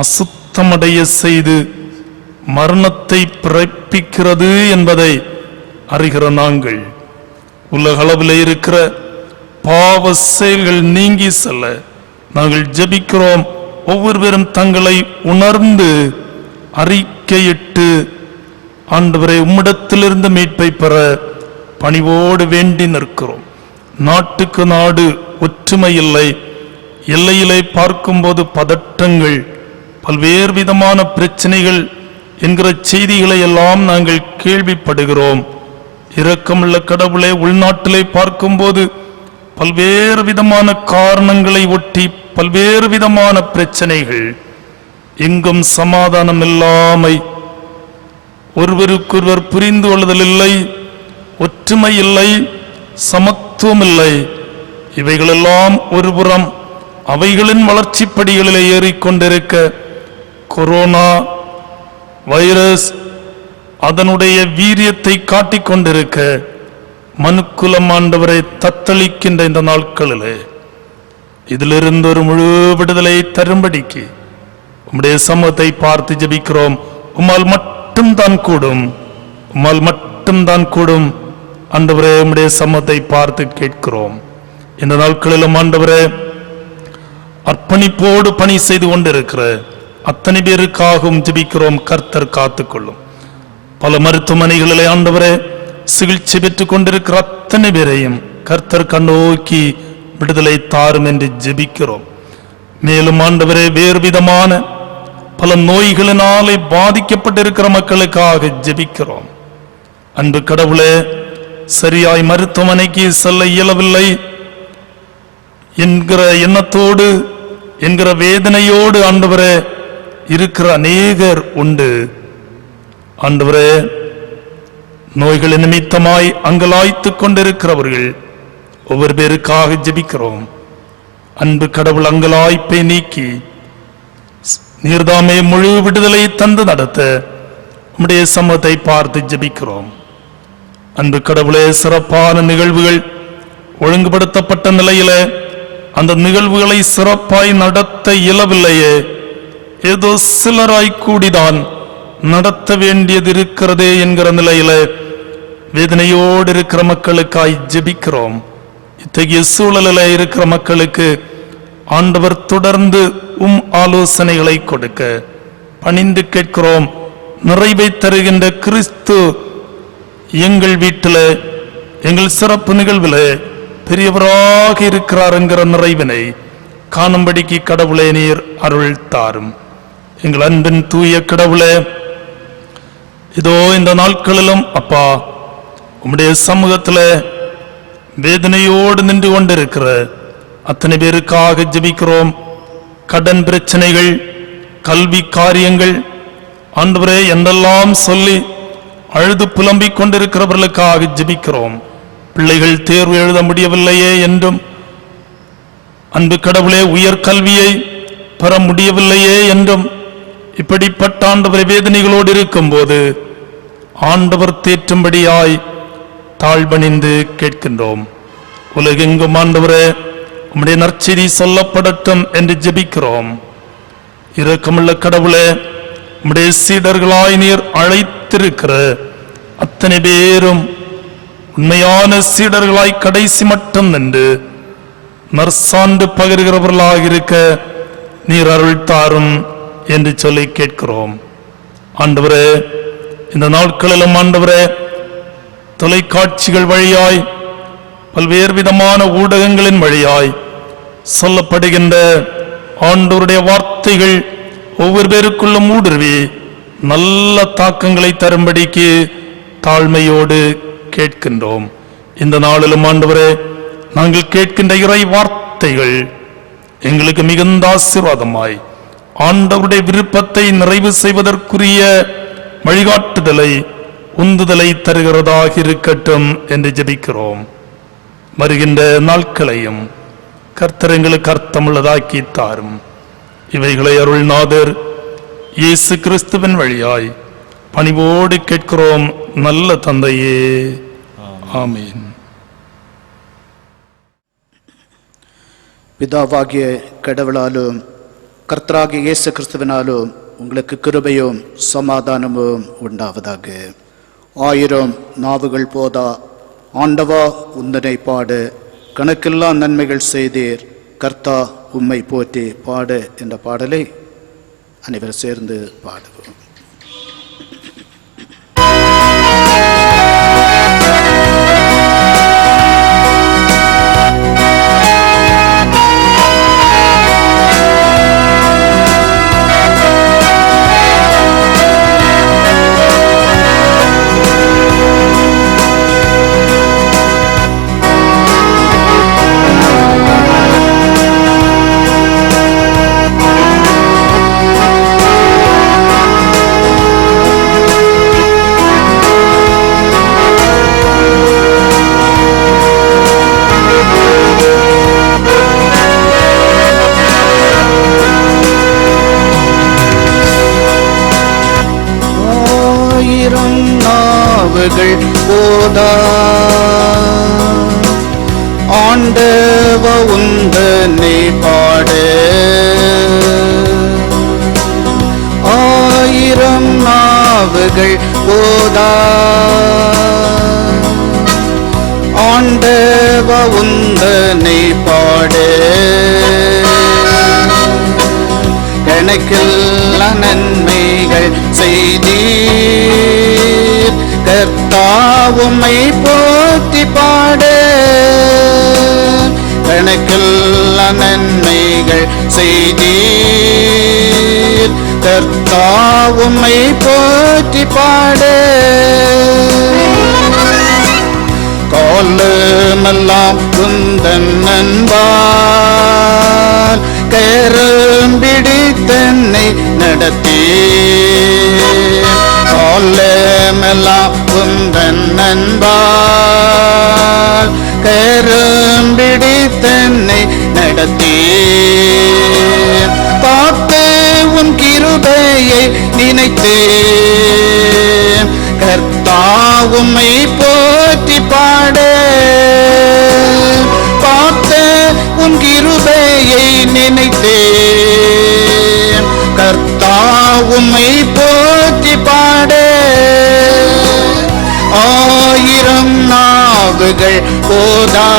அசுத்தமடைய செய்து மரணத்தை பிறப்பிக்கிறது என்பதை அறிகிற நாங்கள் உலகளவில் இருக்கிற பாவ செயல்கள் நீங்கி செல்ல நாங்கள் ஜெபிக்கிறோம். ஒவ்வொருவரும் தங்களை உணர்ந்து அறிக்கையிட்டு ஆண்டவரை உம்மிடத்திலிருந்து மீட்பை பெற பணிவோடு வேண்டி நிற்கிறோம். நாட்டுக்கு நாடு ஒற்றுமை இல்லை. எல்லையிலே பார்க்கும்போது பதட்டங்கள், பல்வேறு விதமான பிரச்சனைகள் என்கிற செய்திகளை எல்லாம் நாங்கள் கேள்விப்படுகிறோம். இரக்கமுள்ள கடவுளே, உள்நாட்டிலே பார்க்கும்போது பல்வேறு விதமான காரணங்களை ஒட்டி பல்வேறு விதமான பிரச்சனைகள், எங்கும் சமாதானம் இல்லாமை, ஒருவருக்கொருவர் புரிந்து கொள்ளுதல் இல்லை, ஒற்றுமை இல்லை, சமத்துவம் இல்லை. இவைகளெல்லாம் ஒருபுறம் அவைகளின் வளர்ச்சி படிகளிலே ஏறிக்கொண்டிருக்க, கொரோனா வைரஸ் அதனுடைய வீரியத்தை காட்டிக்கொண்டிருக்க, மனுக்குலம் ஆண்டவரை தத்தளிக்கின்ற இந்த நாட்களிலே இதிலிருந்து ஒரு முழு விடுதலை தரும்படிக்கு உம்முடைய சமூகத்தை பார்த்து ஜெபிக்கிறோம். உம்மால் மட்டும் தான் கூடும், உம்மால் மட்டும் தான் கூடும். ஆண்டவரே, உம்முடைய சமூகத்தை பார்த்து கேட்கிறோம். இந்த நாட்களிலும் ஆண்டவரே, அர்ப்பணிப்போடு பணி செய்து கொண்டிருக்கிற அத்தனை பேருக்காகவும் ஜெபிக்கிறோம். கர்த்தர் காத்துக்கொள்ளும். பல மருத்துவமனைகளிலே ஆண்டவரே சிகிச்சை பெற்றுக் கொண்டிருக்கிற அத்தனை பேரையும் கர்த்தர் கண்ணோக்கி விடுதலை தாரும் என்று ஜெபிக்கிறோம். மேலும் ஆண்டவரே, வேறு விதமான பல நோய்களினாலே பாதிக்கப்பட்டிருக்கிற மக்களுக்காக ஜெபிக்கிறோம். அன்பு கடவுளே, சரியாய் மருத்துவமனைக்கு செல்ல இயலவில்லை என்கிற எண்ணத்தோடு, என்கிற வேதனையோடு ஆண்டவரே இருக்கிற அநேகர் உண்டு. ஆண்டவரே, நோய்களின் நிமித்தமாய் அங்கலாய்த்துக் கொண்டிருக்கிறவர்கள் ஒவ்வொரு பேருக்காக ஜெபிக்கிறோம். அன்பு கடவுள், அங்கலாய்ப்பை நீக்கி நீர்தாமே முழு விடுதலை தந்து நடத்த உம்முடைய சமூகத்தை பார்த்து ஜெபிக்கிறோம். அன்பு கடவுளே, சிறப்பான நிகழ்வுகள் ஒழுங்குபடுத்தப்பட்ட நிலையில அந்த நிகழ்வுகளை சிறப்பாய் நடத்த இயலவில்லையே, ஏதோ சிலராய் கூடிதான் நடத்த வேண்டியது இருக்கிறதே என்கிற நிலையில வேதனையோடு இருக்கிற மக்களுக்காய் ஜெபிக்கிறோம். இத்தகைய சூழலில் இருக்கிற மக்களுக்கு ஆண்டவர் தொடர்ந்து ஆலோசனைகளை கொடுக்க பணிந்து கேட்கிறோம். நிறைவை தருகின்ற கிறிஸ்து எங்கள் வீட்டில், எங்கள் சிறப்பு நிகழ்வில் பெரியவராக இருக்கிறார் என்கிற நிறைவினை காணும்படிக்கு கடவுளே நீர் அருள் தாரும். எங்கள் அன்பின் தூய கடவுளே, இதோ இந்த நாட்களிலும் அப்பா உம்முடைய சமூகத்தில் வேதனையோடு நின்று கொண்டிருக்கிற அத்தனை பேருக்காக ஜெபிக்கிறோம். கடன் பிரச்சனைகள், கல்வி காரியங்கள், ஆண்டவரே என்றெல்லாம் சொல்லி அழுது புலம்பிக் கொண்டிருக்கிறவர்களுக்காக ஜெபிக்கிறோம். பிள்ளைகள் தேர்வு எழுத முடியவில்லையே என்றும், அன்பு கடவுளே உயர்கல்வியை பெற முடியவில்லையே என்றும், இப்படிப்பட்ட ஆண்டவரை வேதனைகளோடு இருக்கும் போது ஆண்டவர் தேற்றும்படியாய் தாழ்பணிந்து கேட்கின்றோம். உலகெங்கும் ஆண்டவரே உம்முடைய நற்செய்தி சொல்லப்படட்டும் என்று ஜெபிக்கிறோம். இரக்கமுள்ள கடவுளே, உம்முடைய சீடர்களாய் நீர் அழைத்திருக்கிற அத்தனை பேரும் உண்மையான சீடர்களாய் கடைசி மட்டும் நின்று நற்சான்று பகிர்கிறவர்களாக இருக்க நீர் அருள் தாரும் என்று சொல்லி கேட்கிறோம். ஆண்டவரே, இந்த நாட்களிலும் ஆண்டவரே, தொலைக்காட்சிகள் வழியாய் பல்வேறு விதமான ஊடகங்களின் வழியாய் சொல்லப்படுகின்ற ஆண்டவருடைய வார்த்தைகள் ஒவ்வொரு பேருக்குள்ளும் ஊடுருவி நல்ல தாக்கங்களை தரும்படிக்கு தாழ்மையோடு கேட்கின்றோம். இந்த நாளிலும் ஆண்டவரே, நாங்கள் கேட்கின்ற இறை வார்த்தைகள் எங்களுக்கு மிகுந்த ஆசீர்வாதமாய் ஆண்டவருடைய விருப்பத்தை நிறைவு செய்வதற்குரிய வழிகாட்டுதலை உந்துதலை தருகிறதாக இருக்கட்டும் என்று ஜெபிக்கிறோம். வருகின்ற நாட்களையும் கர்த்தர் எங்களுக்கு அர்த்தமுள்ளதாக்கி தாரும். இவைகளை அருள்நாதர் இயேசு கிறிஸ்துவின் வழியாய் பணிவோடு கேட்கிறோம் நல்ல தந்தையே, ஆமீன். பிதாவாகிய கடவுளாலும் கர்த்தராகிய இயேசு கிறிஸ்துவினாலும் உங்களுக்கு கிருபையும் சமாதானமும் உண்டாவதாக. 1000 நாவுகள் போதா, ஆண்டவா உந்தனை பாடு, கணக்கில்லா நன்மைகள் செய்தீர், கர்த்தா உம்மை போற்றி பாடு என்ற பாடலை அனைவரும் சேர்ந்து பாடுவோம். போதா, ஆண்டவ உந்தனை பாடு, 1000 நாவுகள் போதா, ஆண்டவ உந்தனை பாடு, கணக்கில்லா நன்மைகள் செய்தீர், கர்த்தா உம்மை போற்றி பாடு, கணக்கில்லா நன்மைகள் செய்தீர், கர்த்தா உம்மை போற்றி பாடு, காலமெல்லாம் உந்தன் அன்பால் கரம் பிடித்தன்னை நடத்தி, காலமெல்லாம் உந்தன் அன்பால் கரம் பிடித்தன்னை நடத்தி, பார்த்து உன் கிருபையை நினைத்தேன், கர்த்தா உம்மை போற்றி பாடு, பார்த்து உன் கிருபையை நினைத்தேன், கர்த்தா உம்மை போற்றி பாடு, 1000 நாவுகள் போதா,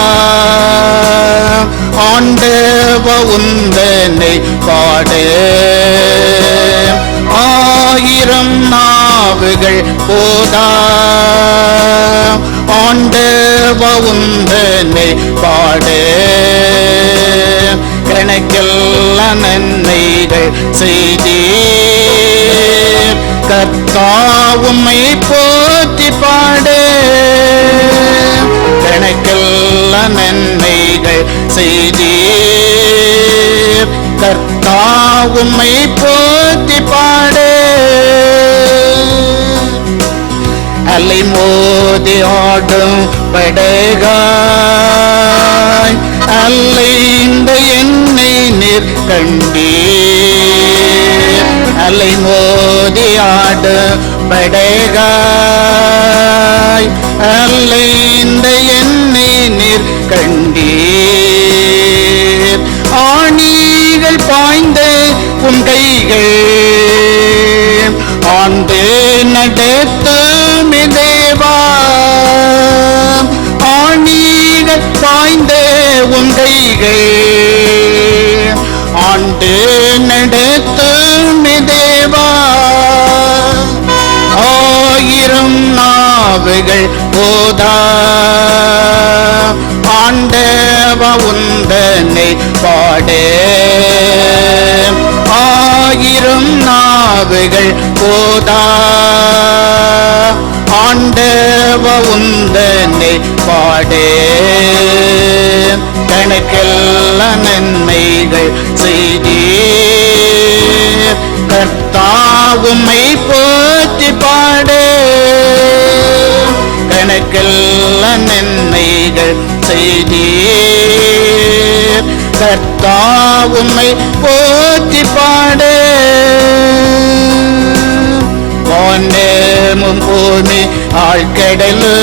ஆண்டவ உந்தனை பாடு, 1000 நாவுகள் போதா, ஆண்டவ உந்தனை பாடு, கணக்கில்லா நன்மைகள் செய்தீர், கர்த்தா உம்மை போற்றி பாடு, கணக்கில்லா நன்மைகள் செய்தீர், கர்த்தா உம்மை போற்றி பாடு, அலை மோதி ஆடும் படகாய் அலைந்த என்னை நீர் கண்டீர், அலை மோதி ஆடும் படகாய் அலைந்த என்னை நீர் கண்டீர். ஆணிகள் பாய்ந்த உம் கைகள் ஆண்டு நடத்துமே தேவா. ஆணிகள் பாய்ந்த உம் கைகள் ஆண்டு நடத்துமே தேவா. ஆயிரம் நாவுகள் போதா ஆண்டவ உந்தனை பாடே. ஆயிரம் நாவுகள் போதா ஆண்டவ உந்தனை பாடே. கணக்கெல்ல நன்மைகள் செய்தீர். கர்த்தாவும்மை போற்றி பாடே. கணக்கெல்ல நன்மைகள் செய்தீர். கர்த்தாவும்மை போற்றி பாடே. வானமும் பூமி ஆழ்கடலு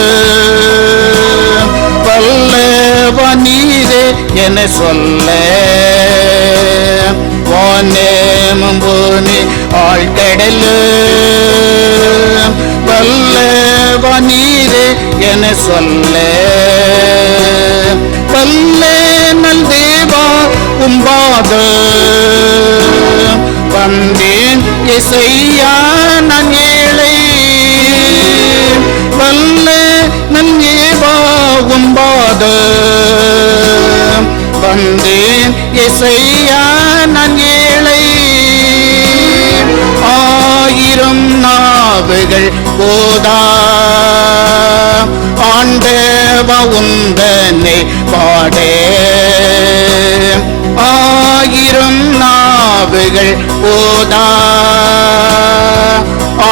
வல்லவ நீரே என சொல்ல. வானமும் பூமி ஆழ்கடலு வல்லவ நீரே என சொல்ல. வல்ல நல் தேவா உம்பாத வந்தேன் இசையா நான் ஏழை. வல்ல நல் தேவா உம்பாத வந்தேன் இசையா நான் ஏழை. ஆயிரம் நாவுகள் போதா ஆண்டவ உந்தனை பாடே. ஆயிரம் நாவுகள் போதா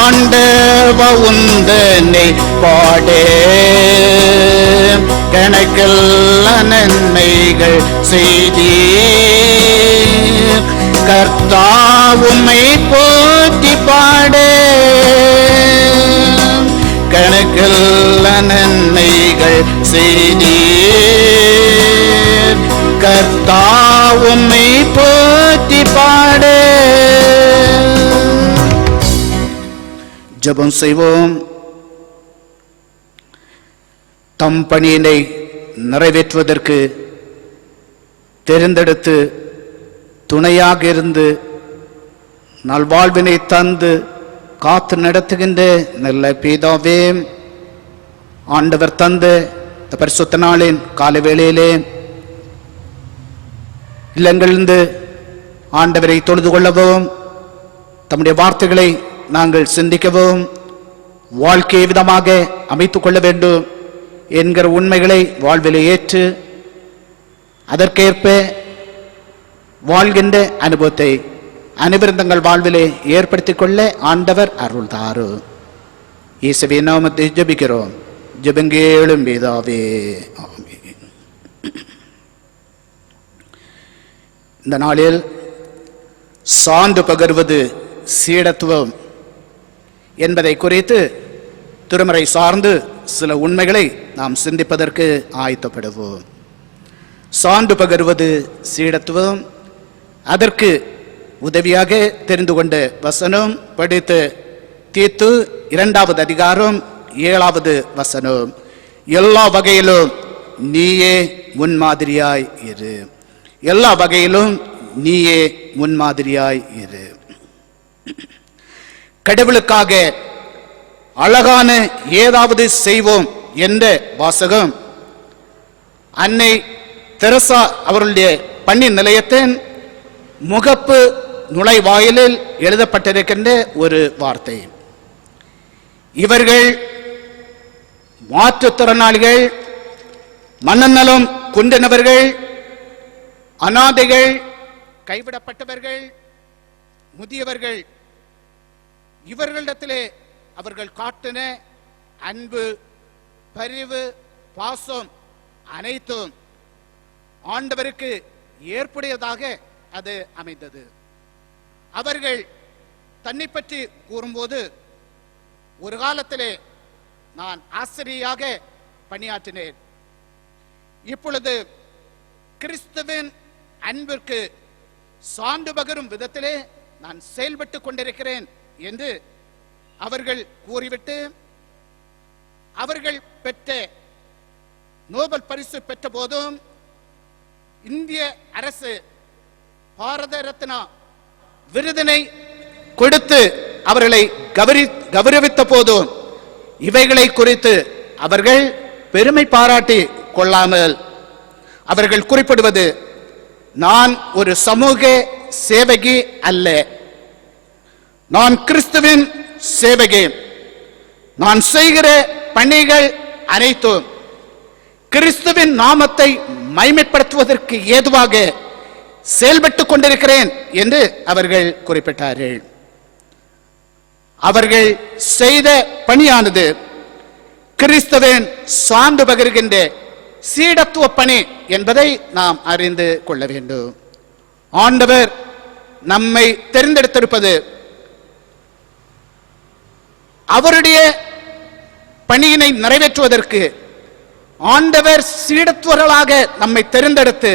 ஆண்டவ உந்தனை பாடே. கணக்கெல்ல நன்மைகள் செய்தீர். கர்த்தாவும்மை போற்றி பாடே. கணக்கெல்ல நன்மைகள் செய்தீர். கர்த்தாவும்மை போற்றி பாடே. ஜெபம் செய்வோம். தம் பணியினை நிறைவேற்றுவதற்கு தெரிந்தெடுத்து துணையாக இருந்து நல்வாழ்வினை தந்து காத்து நடத்துகின்ற நல்ல பிதாவே, ஆண்டவர் தந்த இந்த பரிசுத்த நாளின் கால வேளையிலே இல்லங்களிலிருந்து ஆண்டவரை தொழுது கொள்ளவும், தம்முடைய வார்த்தைகளை நாங்கள் சிந்திக்கவும், வாழ்க்கையை விதமாக அமைத்துக் கொள்ள வேண்டும் என்கிற உண்மைகளை வாழ்விலே ஏற்று அதற்கேற்ப வாழ்கின்ற அனுபவத்தை அனைவரும் தங்கள் வாழ்விலே ஏற்படுத்திக் கொள்ள ஆண்டவர் அருள் தாரு. இயேசுவின் நாமத்தை ஜெபிக்கிறோம். ஜெபங்கேளும் பிதாவே, ஆமென். இந்த நாளில் சான்று பகர்வது சீடத்துவம் என்பதை குறித்து திருமறை சார்ந்து சில உண்மைகளை நாம் சிந்திப்பதற்கு ஆயத்தப்படுவோம். சான்று பகர்வது சீடத்துவம், அதற்கு உதவியாக தெரிந்து கொண்ட வசனம் படித்து தீத்து 2வது அதிகாரம் 7வது வசனம். எல்லா வகையிலும் நீயே முன்மாதிரியாய் இரு. எல்லா வகையிலும் நீயே முன்மாதிரியாய் இரு. கடவுளுக்காக அழகான ஏதாவது செய்வோம் என்ற வாசகம் அன்னை தெரசா அவர்களுடைய பணி நிலையத்தின் முகப்பு நுழைவாயிலில் எழுதப்பட்டிருக்கின்ற ஒரு வார்த்தை. இவர்கள் மாற்றுத்திறனாளிகள், மனநலம் குன்றினவர்கள், அனாதைகள், கைவிடப்பட்டவர்கள், முதியவர்கள், இவர்களிடத்திலே அவர்கள் காட்டின அன்பு, பரிவு, பாசம் அனைத்தும் ஆண்டவருக்கு ஏற்புடையதாக அது அமைந்தது. அவர்கள் தன்னை பற்றி கூறும்போது, ஒரு காலத்திலே நான் ஆசிரியராக பணியாற்றினேன். இப்பொழுது கிறிஸ்துவின் அன்பிற்கு சான்று பகரும் விதத்திலே நான் செயல்பட்டு கொண்டிருக்கிறேன் என்று அவர்கள் கூறிவிட்டு, அவர்கள் பெற்ற நோபல் பரிசு பெற்ற போதும் இந்திய அரசு பாரத ரத்னா விருதினை கொடுத்து அவர்களை கௌரவித்த போதும் இவைகளை குறித்து அவர்கள் பெருமை பாராட்டி கொள்ளாமல் அவர்கள் குறிப்பிடுவது, நான் ஒரு சமூக சேவகி அல்ல, நான் கிறிஸ்துவின் சேவகி, நான் செய்கிற பணிகள் அனைத்தும் கிறிஸ்துவின் நாமத்தை மைமைப்படுத்துவதற்கு ஏதுவாக செயல்பட்டுக் கொண்டிருக்கிறேன் என்று அவர்கள் குறிப்பிட்டார்கள். அவர்கள் செய்த பணியானது கிறிஸ்துவின் சான்று பகிர்கின்ற சீடத்துவ பணி என்பதை நாம் அறிந்து கொள்ள வேண்டும். ஆண்டவர் நம்மை தெரிந்தெடுத்திருப்பது அவருடைய பணியினை நிறைவேற்றுவதற்கு. ஆண்டவர் சீடத்துவர்களாக நம்மை தெரிந்தெடுத்து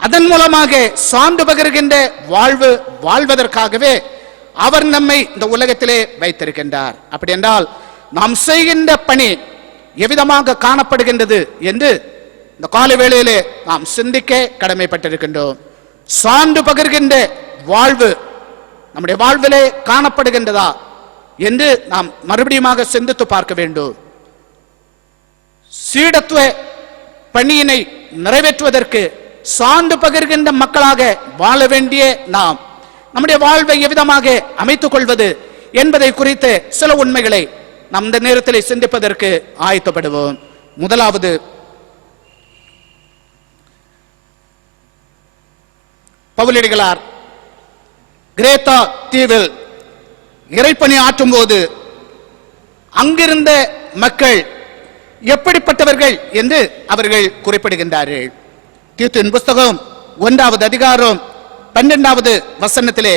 அதன் மூலமாக சான்று பகிர்கின்ற வாழ்வு வாழ்வதற்காகவே அவர் நம்மை இந்த உலகத்திலே வைத்திருக்கின்றார். அப்படி என்றால் நாம் செய்கின்ற பணி எவ்விதமாக காணப்படுகின்றது என்று இந்த கால வேளையிலே நாம் சிந்திக்க கடமைப்பட்டிருக்கின்றோம். சான்று பகிர்கின்ற வாழ்வு நம்முடைய வாழ்விலே காணப்படுகின்றதா என்று நாம் மறுபடியும் சிந்தித்து பார்க்க வேண்டும். சீடத்துவ பணியினை நிறைவேற்றுவதற்கு சான்று பகிர்கின்ற மக்களாக வாழ வேண்டிய நாம் நம்முடைய வாழ்வை எவ்விதமாக அமைத்துக் கொள்வது என்பதை குறித்து சில உண்மைகளை நாம் இந்த நேரத்தில் சிந்திப்பதற்கு ஆயத்தப்படுவோம். முதலாவது, பவுலடிகளார் கிரேத்தா தீவில் இறைப்பணி ஆற்றும் போது அங்கிருந்த மக்கள் எப்படிப்பட்டவர்கள் என்று அவர்கள் குறிப்பிடுகின்றார்கள். தீத்துவின் புஸ்தகம் 1வது அதிகாரம் 12வது வசனத்திலே,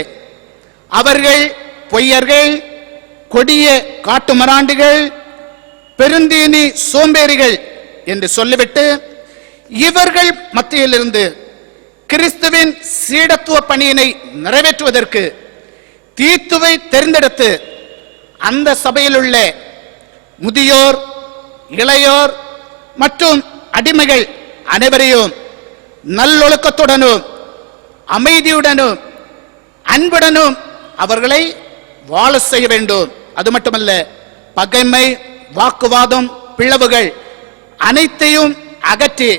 அவர்கள் பொய்யர்கள், கொடிய காட்டுமராண்டிகள், பெருந்தீனி சோம்பேறிகள் என்று சொல்லிவிட்டு இவர்கள் மத்தியிலிருந்து கிறிஸ்துவின் சீடத்துவ பணியினை நிறைவேற்றுவதற்கு தீத்துவை தெரிந்தெடுத்து அந்த சபையில் உள்ள முதியோர், இளையோர் மற்றும் அடிமைகள் அனைவரையும் நல்லொழுக்கத்துடனும் அமைதியுடனும் அன்புடனும் அவர்களை வாழ செய்ய வேண்டும். அது மட்டுமல்ல, பகைமை, வாக்குவாதம், பிளவுகள் அனைத்தையும் அகற்றி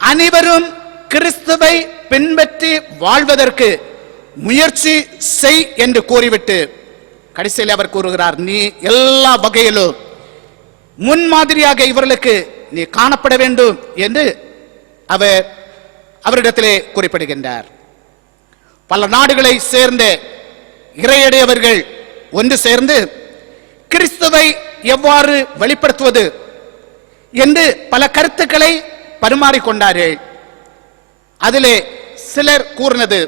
அனைவரும் கிறிஸ்துவை பின்பற்றி வாழ்வதற்கு முயற்சி செய் என்று கூறிவிட்டு கடைசியில் அவர் கூறுகிறார், நீ எல்லா வகையிலும் முன்மாதிரியாக இவர்களுக்கு நீ காணப்பட வேண்டும் என்று அவர் அவரிடத்திலே குறிப்பிடுகின்றார். பல நாடுகளை சேர்ந்த இறையடையவர்கள் ஒன்று சேர்ந்து கிறிஸ்துவை எவ்வாறு வெளிப்படுத்துவது என்று பல கருத்துக்களை பரிமாறிக்கொண்டார்கள். அதிலே சிலர் கூறினது,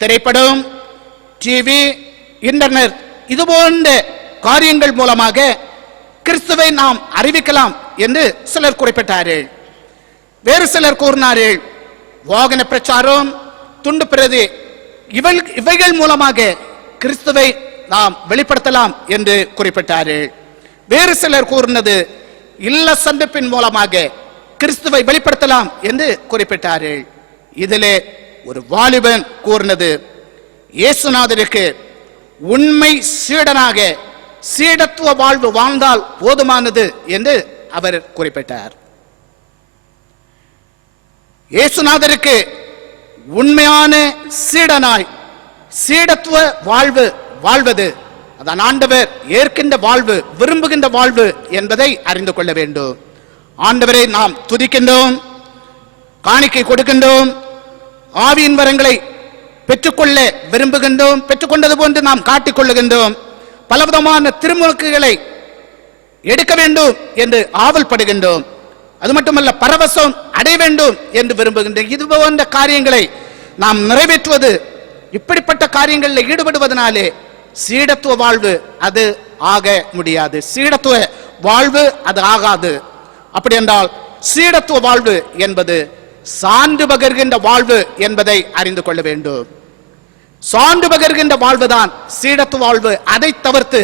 திரைப்படம், டிவி, இன்டர்நெட் இது போன்ற காரியங்கள் மூலமாக கிறிஸ்துவை நாம் அறிவிக்கலாம் என்று சிலர் குறிப்பிட்டார்கள். வேறு சிலர் கூறினார்கள், வாகன பிரச்சாரம், துண்டு பிரதி இவைகள் மூலமாக கிறிஸ்துவை நாம் வெளிப்படுத்தலாம் என்று குறிப்பிட்டார்கள். வேறு சிலர் கூறினது, இல்ல சந்திப்பின் மூலமாக கிறிஸ்துவை வெளிப்படுத்தலாம் என்று குறிப்பிட்டார்கள். இதிலே ஒரு வாலிபன் கூறினது, இயேசுநாதருக்கு உண்மை சீடனாக சீடத்துவ வாழ்வு வாழ்ந்தால் போதுமானது என்று அவர் குறிப்பிட்டார். இயேசுநாதருக்கு உண்மையான சீடனாய் சீடத்துவ வாழ்வு வாழ்வது, அதான் ஆண்டவர் ஏற்கின்ற வாழ்வு, விரும்புகின்ற வாழ்வு என்பதை அறிந்து கொள்ள வேண்டும். ஆண்டவரை நாம் துதிக்கின்றோம், காணிக்கை கொடுக்கின்றோம், ஆவியின் வரங்களை பெற்றுக்கொள்ள விரும்புகின்றோம், பெற்றுக்கொண்டது போன்று நாம் காட்டிக்கொள்ளுகின்றோம், பலவிதமான திருமுழுக்குகளை எடுக்க வேண்டும் என்று ஆவல் படுகின்றோம். அது மட்டுமல்ல, பரவசம் அடைய வேண்டும் என்று விரும்புகின்றோம். இது போன்ற காரியங்களை நாம் நிறைவேற்றுவது, இப்படிப்பட்ட காரியங்களில் ஈடுபடுவதனாலே சீடத்துவ வாழ்வு அது ஆக முடியாது. சீடத்துவ வாழ்வு அது ஆகாது. அப்படி என்றால் சீடத்துவ வாழ்வு என்பது சான்று பகர்கின்ற வாழ்வு என்பதை அறிந்து கொள்ள வேண்டும். சான்று பகர்கின்ற வாழ்வுதான் சீடத்துவ வாழ்வு. அதை தவிர்த்து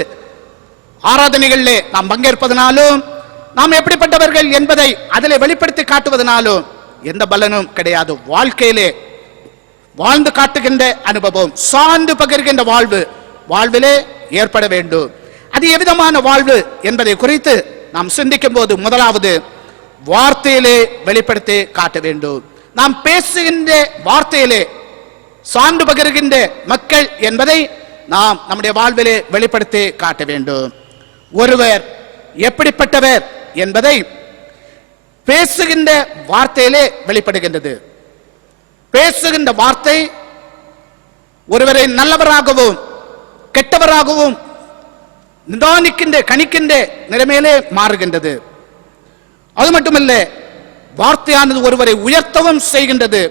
ஆராதனைகளிலே நாம் பங்கேற்பதனாலும் நாம் எப்படிப்பட்டவர்கள் என்பதை அதில் வெளிப்படுத்தி காட்டுவதனாலும் எந்த பலனும் கிடையாது. வாழ்க்கையிலே வாழ்ந்து காட்டுகின்ற அனுபவம், சான்று பகர்கின்ற வாழ்விலே ஏற்பட வேண்டும். அது எவ்விதமான வாழ்வு என்பதை குறித்து நாம் சிந்திக்கும் போது முதலாவது வார்த்தையிலே வெளிப்படுத்தி காட்ட வேண்டும். நாம் பேசுகின்ற வார்த்தையிலே சான்று பகர்கின்ற மக்கள் என்பதை நாம் நம்முடைய வாழ்விலே வெளிப்படுத்தி காட்ட வேண்டும். ஒருவர் எப்படிப்பட்டவர் என்பதை பேசுகின்ற வார்த்தையிலே வெளிப்படுகின்றது. பேசுகின்ற வார்த்தை ஒருவரை நல்லவராகவும் கெட்டவராகவும் நிதானிக்கின்ற கணிக்கின்ற நிலைமையிலே மாறுகின்றது. அது மட்டுமல்ல, வார்த்தையானது ஒருவரை உயர்த்தவும் செய்கின்றது,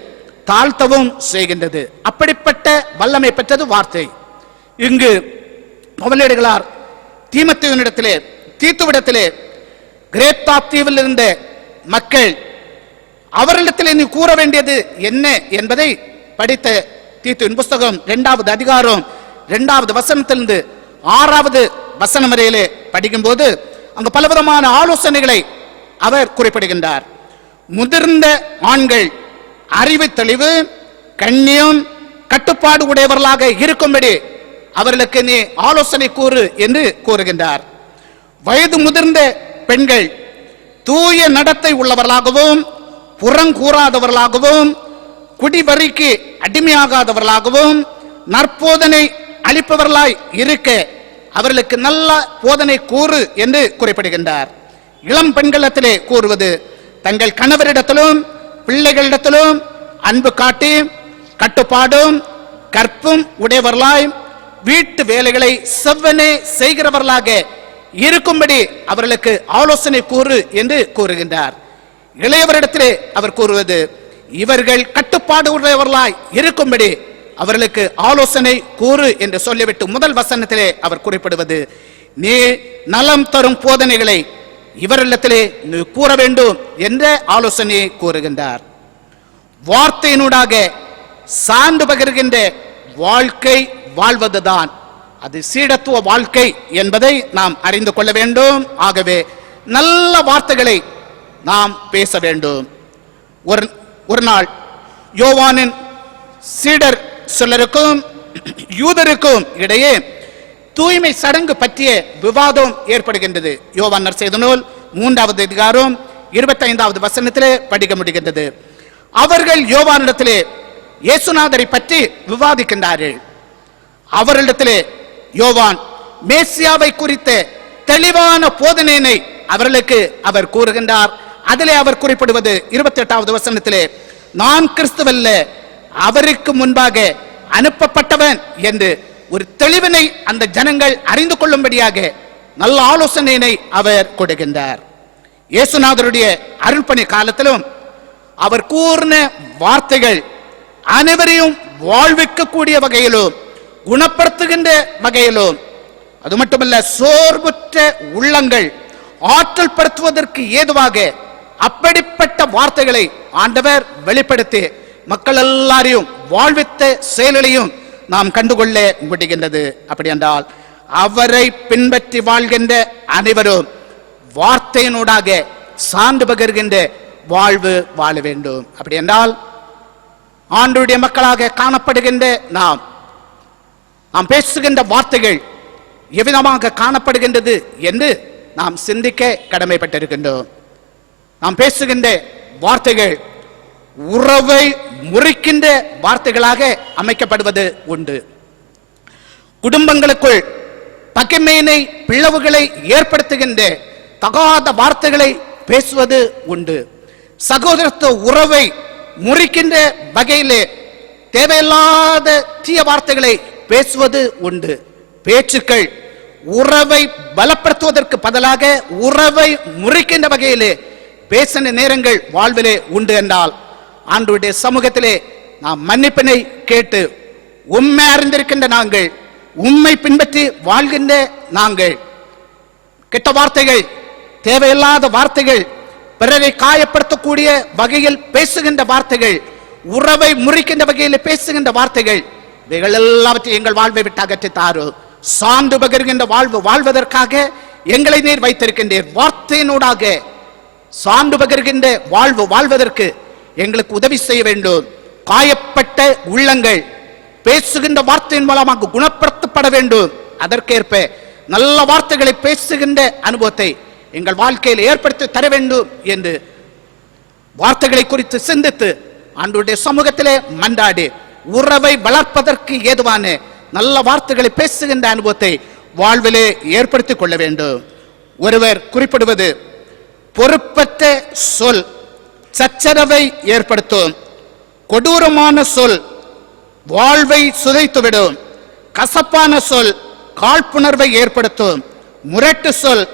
தாழ்த்தவும் செய்கின்றது. அப்படிப்பட்ட வல்லமை பெற்றது வார்த்தை. இங்கு பவுலடிகளார் தீத்துவிடத்திலே கிரேத்தா தீவில் இருந்த மக்கள் அவர்களிடத்தில் நீ கூற வேண்டியது என்ன என்பதை படித்த தீத்துவின் புஸ்தகம் 2வது அதிகாரம் 2வது வசனத்திலிருந்து 6வது வசனம் வரையிலே படிக்கும் போது அங்கு பலவிதமான ஆலோசனைகளை அவர் குறிப்பிடுகின்றார். முதிர்ந்த ஆண்கள் அறிவு தெளிவு கண்ணியம் கட்டுப்பாடு உடையவர்களாக இருக்கும்படி அவர்களுக்கு நீ ஆலோசனை கூறு என்று கூறுகின்றார். வயது முதிர்ந்த பெண்கள் தூய நடத்தை உள்ளவர்களாகவும் புறங்கூறாதவர்களாகவும் குடிவரிக்கு அடிமையாகாதவர்களாகவும் நற்போதனை அளிப்பவர்களாய் இருக்க அவர்களுக்கு நல்ல போதனை கூறு என்று குறிப்பிடுகின்றார். இளம் பெண்களிடத்திலே கூறுவது தங்கள் கணவரிடத்திலும் பிள்ளைகளிடத்திலும் அன்பு காட்டி கட்டுப்பாடும் கற்பும் உடையவர்களாய் வீட்டு வேலைகளை செவ்வனே செய்கிறவர்களாக இருக்கும்படி அவர்களுக்கு ஆலோசனை கூறு என்று கூறுகின்றார். இளையவரிடத்திலே அவர் கூறுவது இவர்கள் கட்டுப்பாடு உடையவர்களாய் இருக்கும்படி அவர்களுக்கு ஆலோசனை கூறு என்று சொல்லிவிட்டு முதல் வசனத்திலே அவர் குறிப்பிடுவது நீ நலம் தரும் போதனைகளை இவரிடத்திலே நீ கூற வேண்டும் என்ற ஆலோசனையை கூறுகின்றார். வார்த்தையினூடாக சார்ந்து பகிர்கின்ற வாழ்க்கை வாழ்வதுதான் அது சீடத்துவ வாழ்க்கை என்பதை நாம் அறிந்து கொள்ள வேண்டும். ஆகவே நல்ல வார்த்தைகளை நாம் பேச வேண்டும். ஒரு நாள் யோவானின் சீடர் சிலருக்கும் யூதருக்கும் இடையே தூய்மை சடங்கு பற்றிய விவாதம் ஏற்படுகின்றது. யோவான் நற்செய்தி நூல் 3வது அதிகாரம் 25வது வசனத்திலே படிக்க முடிகின்றது. அவர்கள் யோவானிடத்திலே இயேசுநாதரை பற்றி விவாதிக்கின்றார்கள். அவர்களிடத்திலே யோவான் மேசியாவை குறித்த தெளிவான போதனையை அவர்களுக்கு அவர் கூறுகின்றார். அதிலே அவர் குறிப்பிடுவது 28வது வசனத்திலே நான் கிறிஸ்துவல்ல அவருக்கு முன்பாக அனுப்பப்பட்டவன் என்று ஒரு தெளிவினை அந்த ஜனங்கள் அறிந்து கொள்ளும்படியாக நல்ல ஆலோசனையை அவர் கொடுக்கின்றார். இயேசுநாதருடைய அருள்பணி காலத்திலும் அவர் கூறின வார்த்தைகள் அனைவரையும் வாழ்விக்கக்கூடிய வகையிலும் குணப்படுத்துகின்ற வகையிலும் அது மட்டுமல்ல சோர்வுற்ற உள்ளங்கள் ஆற்றல் படுத்துவதற்கு ஏதுவாக அப்படிப்பட்ட வார்த்தைகளை ஆண்டவர் வெளிப்படுத்தி மக்கள் எல்லாரையும் வாழ்வித்த செயலையும் நாம் கண்டுகொள்ள முடிகின்றது. அப்படி என்றால் அவரை பின்பற்றி வாழ்கின்ற அனைவரும் வார்த்தையினூடாக சார்ந்து பகிர்கின்ற வாழ்வு வாழ வேண்டும். அப்படி என்றால் ஆண்டவருடைய மக்களாக காணப்படுகின்ற நாம் பேசுகின்ற வார்த்தைகள் எவ்விதமாக காணப்படுகின்றது என்று நாம் சிந்திக்க கடமைப்பட்டிருக்கின்றோம். நாம் பேசுகின்ற வார்த்தைகள் உறவை முறிக்கின்ற வார்த்தைகளாக அமைக்கப்படுவது உண்டு. குடும்பங்களுக்குள் பகைமையினை பிளவுகளை ஏற்படுத்துகின்ற தகாத வார்த்தைகளை பேசுவது உண்டு. சகோதரத்துவ உறவை முறிக்கின்ற வகையிலே தேவையில்லாத தீய வார்த்தைகளை பேசுவது உண்டு. பேச்சுக்கள் உறவை பலப்படுத்துவதற்கு பதிலாக உறவை முறிக்கின்ற வகையிலே பேசின நேரங்கள் வாழ்விலே உண்டு என்றால் ஆண்டவருடைய சமூகத்திலே நாம் மன்னிப்பினை கேட்டு உண்மை அறிந்திருக்கின்ற நாங்கள் உண்மை பின்பற்றி வாழ்கின்ற நாங்கள் கெட்ட வார்த்தைகள் தேவையில்லாத வார்த்தைகள் பிறரை காயப்படுத்தக்கூடிய வகையில் பேசுகின்ற வார்த்தைகள், உறவை முறிக்கின்ற வகையில் பேசுகின்ற வார்த்தைகள், இவைகள் எல்லாவற்றையும் எங்கள் வாழ்வை விட்டு அகற்றி தாரு. சான்று பகிர்கின்ற வாழ்வு வாழ்வதற்காக எங்களை நீர் வைத்திருக்கின்றீர். வார்த்தையினூடாக சான்று பகிர்கின்ற வாழ்வு வாழ்வதற்கு எங்களுக்கு உதவி செய்ய வேண்டும். காயப்பட்ட உள்ளங்கள் பேசுகின்ற வார்த்தையின் மூலமாக குணப்படுத்தப்பட வேண்டும். அதற்கேற்ப நல்ல வார்த்தைகளை பேசுகின்ற அனுபவத்தை எங்கள் வாழ்க்கையில் ஏற்படுத்தி தர வேண்டும் என்று வார்த்தைகளை குறித்து சிந்தித்து ஆண்டவருடைய சமூகத்திலே மன்றாடி உறவை வளர்ப்பதற்கு ஏதுவான நல்ல வார்த்தைகளை பேசுகின்ற அனுபவத்தை வாழ்விலே ஏற்படுத்திக் கொள்ள வேண்டும். ஒருவர் குறிப்பிடுவது, பொறுப்பற்ற சொல் சச்சரவை ஏற்படுத்தும், கொடூரமான சொல் வாழ்வை சிதைத்துவிடும், கசப்பான சொல் காழ்ப்புணர்வை ஏற்படுத்தும், முரட்டு சொல்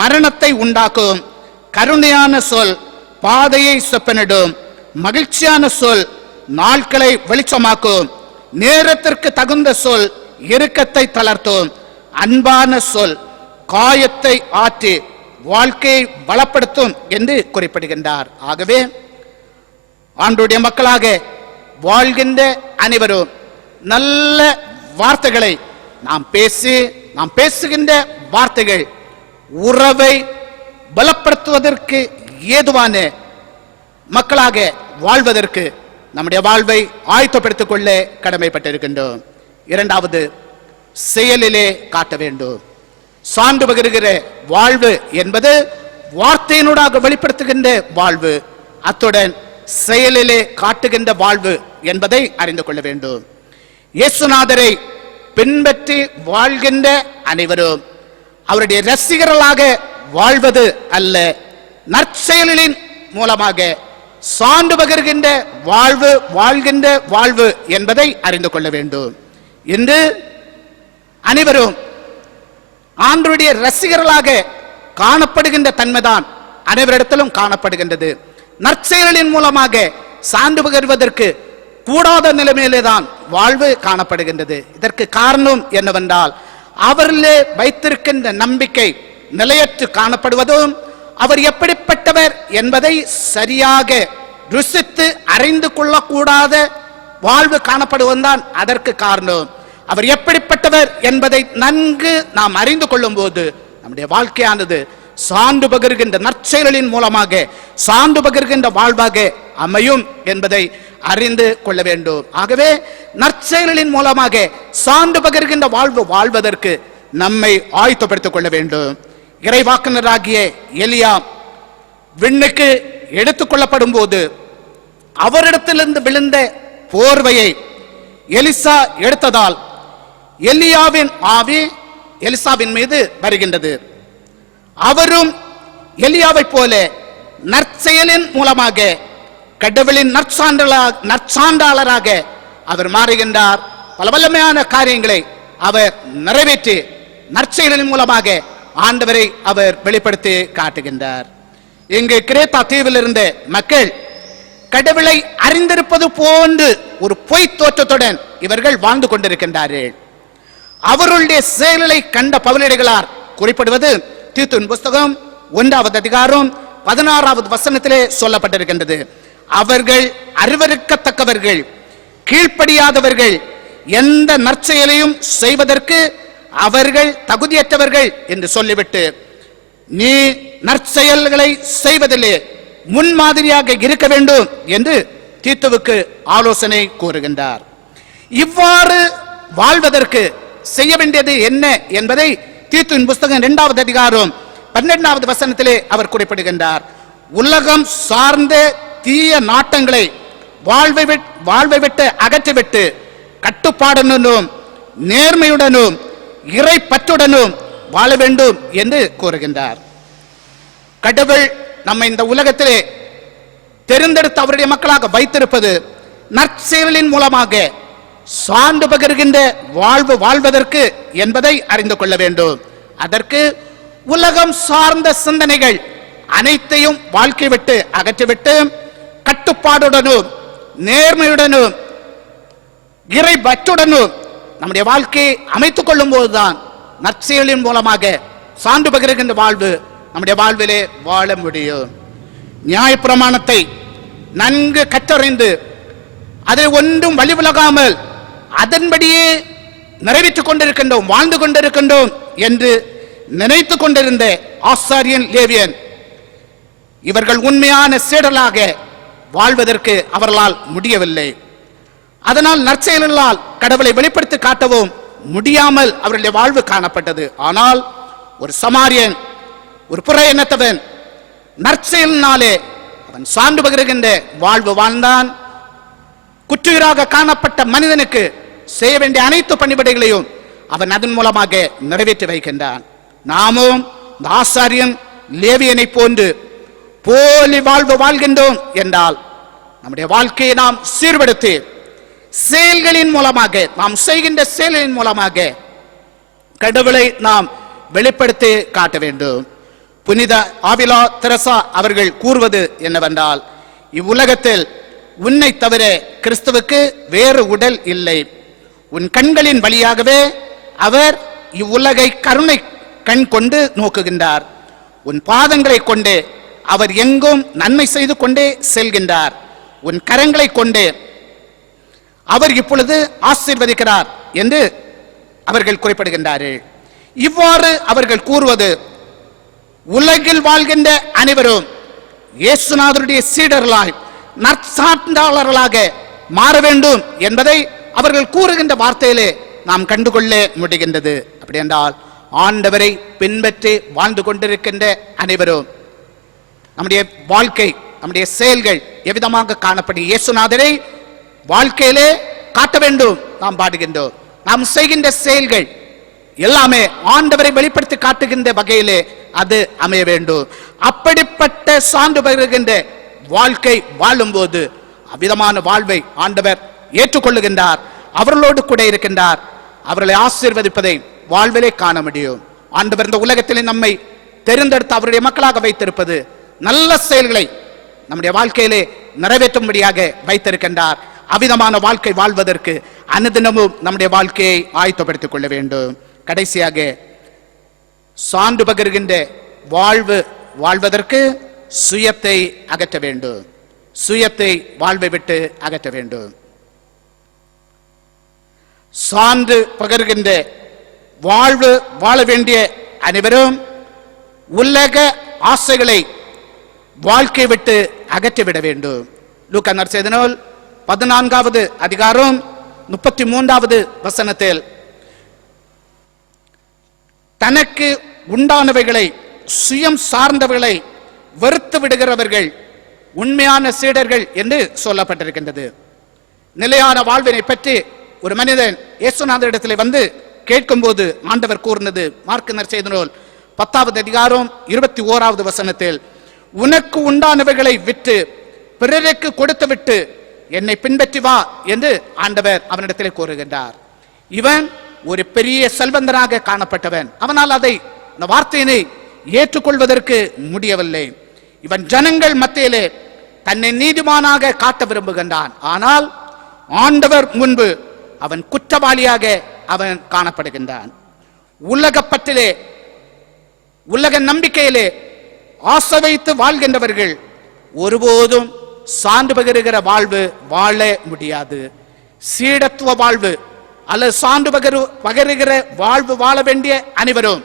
மரணத்தை உண்டாக்கும், கருணையான சொல் பாதையை செப்பனிடும், மகிழ்ச்சியான சொல் நாட்களை வெளிச்சமாக்கும், நேரத்திற்கு தகுந்த சொல் இறுக்கத்தை தளர்த்தும், அன்பான சொல் காயத்தை ஆற்றி வாழ்க்கையை பலப்படுத்தும் என்று குறிப்பிடுகின்றார். ஆகவே ஆண்டவருடைய மக்களாக வாழ்கின்ற அனைவரும் நல்ல வார்த்தைகளை நாம் பேசுகின்ற வார்த்தைகள் உறவை பலப்படுத்துவதற்கு ஏதுவான மக்களாக வாழ்வதற்கு நம்முடைய வாழ்வை ஆயத்தப்படுத்திக் கொள்ள கடமைப்பட்டிருக்கின்றோம். இரண்டாவது, செயலிலே காட்ட வேண்டும். சான்று பகிர்கிற வாழ்வு என்பது வார்த்தையினூடாக வெளிப்படுத்துகின்ற வாழ்வு, அத்துடன் செயலிலே காட்டுகின்ற வாழ்வு என்பதை அறிந்து கொள்ள வேண்டும். இயேசுநாதரை பின்பற்றி வாழ்கின்ற அனைவரும் அவருடைய ரசிகர்களாக வாழ்வது அல்ல, நற்செயலின் மூலமாக சான்று பகிர்கின்ற வாழ்வு வாழ்கின்ற வாழ்வு என்பதை அறிந்து கொள்ள வேண்டும். இன்று அனைவரும் ஆண்டவருடைய ரசிகர்களாக காணப்படுகின்ற தன்மைதான் அனைவரிடத்திலும் காணப்படுகின்றது. நற்செயலின் மூலமாக சான்று பகிர்வதற்கு கூடாத நிலைமையிலே தான் வாழ்வு காணப்படுகின்றது. இதற்கு காரணம் என்னவென்றால், அவரிலே வைத்திருக்கின்ற நம்பிக்கை நிலையற்று காணப்படுவதும், அவர் எப்படிப்பட்டவர் என்பதை சரியாக ருசித்து அறிந்து கொள்ளக்கூடாத வாழ்வு காணப்படுவதுதான் அதற்கு காரணம். அவர் எப்படிப்பட்டவர் என்பதை நன்கு நாம் அறிந்து கொள்ளும் போது நம்முடைய வாழ்க்கையானது சான்று பகிர்கின்ற நற்செயலின் மூலமாக சான்று பகிர்கின்ற வாழ்வாக அமையும் என்பதை அறிந்து கொள்ள வேண்டும். ஆகவே நற்செயலின் மூலமாக சான்று பகிர்கின்ற வாழ்வு வாழ்வதற்கு நம்மை ஆயத்தப்படுத்திக் கொள்ள வேண்டும். இறைவாக்குனராகிய எலியா விண்ணுக்கு எடுத்துக் கொள்ளப்படும் போது அவரிடத்திலிருந்து விழுந்த போர்வையை எலிசா எடுத்ததால் எலியாவின் ஆவி எலிசாவின் மீது வருகின்றது. அவரும் எலியாவை போல நற்செயலின் மூலமாக கடவுளின் நற்சான்றாளராக அவர் மாறுகின்றார். பல வல்லமையான காரியங்களை அவர் நிறைவேற்றி நற்செயலின் மூலமாக ஆண்டவரை அவர் வெளிப்படுத்தி காட்டுகின்றார். இங்கு கிரேத்தா தீவில் இருந்த மக்கள் கடவுளை அறிந்திருப்பது போன்று ஒரு பொய் தோற்றத்துடன் இவர்கள் வாழ்ந்து கொண்டிருக்கின்றார்கள். அவர்களுடைய செயல்களை கண்ட பவுலடிகளார் குறிப்பிடுவது தீத்துவின் புஸ்தகம் 1வது அதிகாரம் 16வது வசனத்திலே சொல்லப்பட்டிருக்கின்றது. அவர்கள் அருவருக்கத்தக்கவர்கள், கீழ்ப்படியாதவர்கள், எந்த நற்செயலையும் செய்வதற்கு அவர்கள் தகுதியற்றவர்கள் என்று சொல்லிவிட்டு, நீ நற்செயல்களை செய்வதிலே முன்மாதிரியாக இருக்க வேண்டும் என்று தீத்துவுக்கு ஆலோசனை கூறுகின்றார். இவ்வாறு வாழ்வதற்கு செய்ய வேண்டியது என்ன என்பதை தீத்துவின் புஸ்தகம் 2வது அதிகாரம் 12வது வசனத்திலே அவர் குறிப்பிடுகின்றார். உலகம் சார்ந்த தீய நாட்டங்களை வாழ்வை விட்டு அகற்றிவிட்டு கட்டுப்பாடுடனும் நேர்மையுடனும் இறை பற்றுடனும் வாழ வேண்டும் என்று கூறுகின்றார். கடவுள் நம்ம இந்த உலகத்திலே தெரிந்தெடுத்து அவருடைய மக்களாக வைத்திருப்பது நற்செயலின் மூலமாக சான்று பகிர்கின்ற வாழ்வு வாழ்வதற்கு என்பதை அறிந்து கொள்ள வேண்டும். அதற்கு உலகம் சார்ந்த சிந்தனைகள் அனைத்தையும் வாழ்க்கை விட்டு அகற்றிவிட்டு கட்டுப்பாடுடனும் நேர்மையுடனும் இறை பற்றுடனும் நம்முடைய வாழ்க்கையை அமைத்துக் கொள்ளும் போதுதான் நற்செயலின் மூலமாக சான்று பகிர்கின்ற வாழ்வு நம்முடைய வாழ்விலே வாழ முடியும். நியாயப்பிரமாணத்தை நன்கு கற்றறிந்து அதை ஒன்றும் வழிவிலகாமல் அதன்படியே நிறைவேற்றிக் கொண்டிருக்கின்றோம், வாழ்ந்து கொண்டிருக்கின்றோம் என்று நினைத்து கொண்டிருந்த ஆசாரியன் லேவியன் இவர்கள் உண்மையான சீடர்களாக வாழ்வதற்கு அவர்களால் முடியவில்லை. அதனால் நற்செயலால் கடவுளை வெளிப்படுத்தி காட்டவும் முடியாமல் அவருடைய வாழ்வு காணப்பட்டது. ஆனால் ஒரு சமாரியன், ஒரு புற இனத்தவன் நற்செயலினாலே அவன் சான்று பகிர்கின்ற வாழ்வு வாழ்ந்தான். குற்றுயிராக காணப்பட்ட மனிதனுக்கு செய்ய வேண்டிய அனைத்து பணிபடைகளையும் அவன் அதன் மூலமாக நிறைவேற்றி வைக்கின்றான். நாமும் இந்த ஆசாரியன் லேவியனை போன்று போலி வாழ்வு வாழ்கின்றோம் என்றால் நம்முடைய வாழ்க்கையை நாம் சீர்படுத்தி செயல்களின் மூலமாக, நாம் செய்கின்ற செயலின் மூலமாக கடவுளை நாம் வெளிப்படுத்தி காட்ட வேண்டும். புனித ஆவிலா தெரசா அவர்கள் கூறுவது என்னவென்றால், இவ்வுலகத்தில் உன்னை தவிர கிறிஸ்துவுக்கு வேறு உடல் இல்லை. உன் கண்களின் வழியாகவே அவர் இவ்வுலகை கருணை கண் கொண்டு நோக்குகின்றார். உன் பாதங்களை கொண்டு அவர் எங்கும் நன்மை செய்து கொண்டே செல்கின்றார். உன் கரங்களை கொண்டு அவர் இப்பொழுது ஆசீர்வதிக்கிறார் என்று அவர்கள் குறிப்பிடுகின்றார்கள். இவ்வாறு அவர்கள் கூறுவது உலகில் வாழ்கின்ற அனைவரும் இயேசுநாதருடைய சீடர்களாய் நற்சான்றாளர்களாக மாற வேண்டும் என்பதை அவர்கள் கூறுகின்ற வார்த்தையிலே நாம் கண்டுகொள்ள முடிகின்றது. அப்படி என்றால் ஆண்டவரை பின்பற்றி வாழ்ந்து கொண்டிருக்கின்ற அனைவரும் நம்முடைய வாழ்க்கை, நம்முடைய செயல்கள் எவ்விதமாக காணப்படும் இயேசுநாதரை வாழ்க்கையிலே காட்ட வேண்டும். நாம் பாடுகின்றோம், நாம் செய்கின்ற செயல்கள் எல்லாமே ஆண்டவரை வெளிப்படுத்தி காட்டுகின்ற வகையிலே அது அமைய வேண்டும். அப்படிப்பட்ட சான்று பகிர்கின்ற வாழ்க்கை வாழும்போது அவ்விதமான வாழ்வை ஆண்டவர் ஏற்றுக்கொள்ளுகின்றார். அவர்களோடு கூட இருக்கின்றார். அவர்களை ஆசீர்வதிப்பதை வாழ்விலே காண முடியும். ஆண்டவர் இந்த உலகத்திலே நம்மை தெரிந்தெடுத்து அவருடைய மக்களாக வைத்திருப்பது நல்ல செயல்களை நம்முடைய வாழ்க்கையிலே நிறைவேற்றும்படியாக வைத்திருக்கின்றார். அவ்விதமான வாழ்க்கை வாழ்வதற்கு அனுதினமும் நம்முடைய வாழ்க்கையை ஆயத்தப்படுத்திக் கொள்ள வேண்டும். கடைசியாக சான்று பகிர்கின்ற வாழ்வு வாழ்வதற்கு சுயத்தை அகற்ற வேண்டும். சுயத்தை வாழ்வை விட்டு அகற்ற வேண்டும். சான்று பகிர்கின்ற வாழ்வு வாழ வேண்டிய அனைவரும் உலக ஆசைகளை வாழ்க்கை விட்டு அகற்றிவிட வேண்டும். லூக்கா நற்செய்தி நூல் 14வது அதிகாரம் 33வது வசனத்தில் தனக்கு உண்டானவைகளை சுயம் சார்ந்தவைகளை வெறுத்து விடுகிறவர்கள் உண்மையான சீடர்கள் என்று சொல்லப்பட்டிருக்கின்றது. நிலையான வாழ்வினை பற்றி ஒரு மனிதன் இயேசுநாதரிடத்தில் வந்து கேட்கும்போது ஆண்டவர் கூர்ந்தது மார்க்கு நற்செய்தி நூல் 10வது அதிகாரம் 21வது வசனத்தில், உனக்கு உண்டானவைகளை விட்டு பிறருக்கு கொடுத்து விட்டு என்னை பின்பற்றி வா என்று ஆண்டவர் அவனிடத்தில் கூறுகின்றார். இவன் ஒரு பெரிய செல்வந்தனாக காணப்பட்டவன். அவனால் அதை இந்த வார்த்தையினை ஏற்றுக்கொள்வதற்கு முடியவில்லை. இவன் ஜனங்கள் மத்தியிலே தன்னை நீதிமானாக காட்ட விரும்புகின்றான். ஆனால் ஆண்டவர் முன்பு அவன் குற்றவாளியாக அவன் காணப்படுகின்றான். உலகப்பற்றிலே, உலக நம்பிக்கையிலே ஆசை வைத்து வாழ்கின்றவர்கள் ஒருபோதும் சான்று பகிர்கிற வாழ்வு வாழ முடியாது. சீடத்துவ வாழ்வு அல்லது சான்று பகிர்கிற வாழ்வு வாழ வேண்டிய அனைவரும்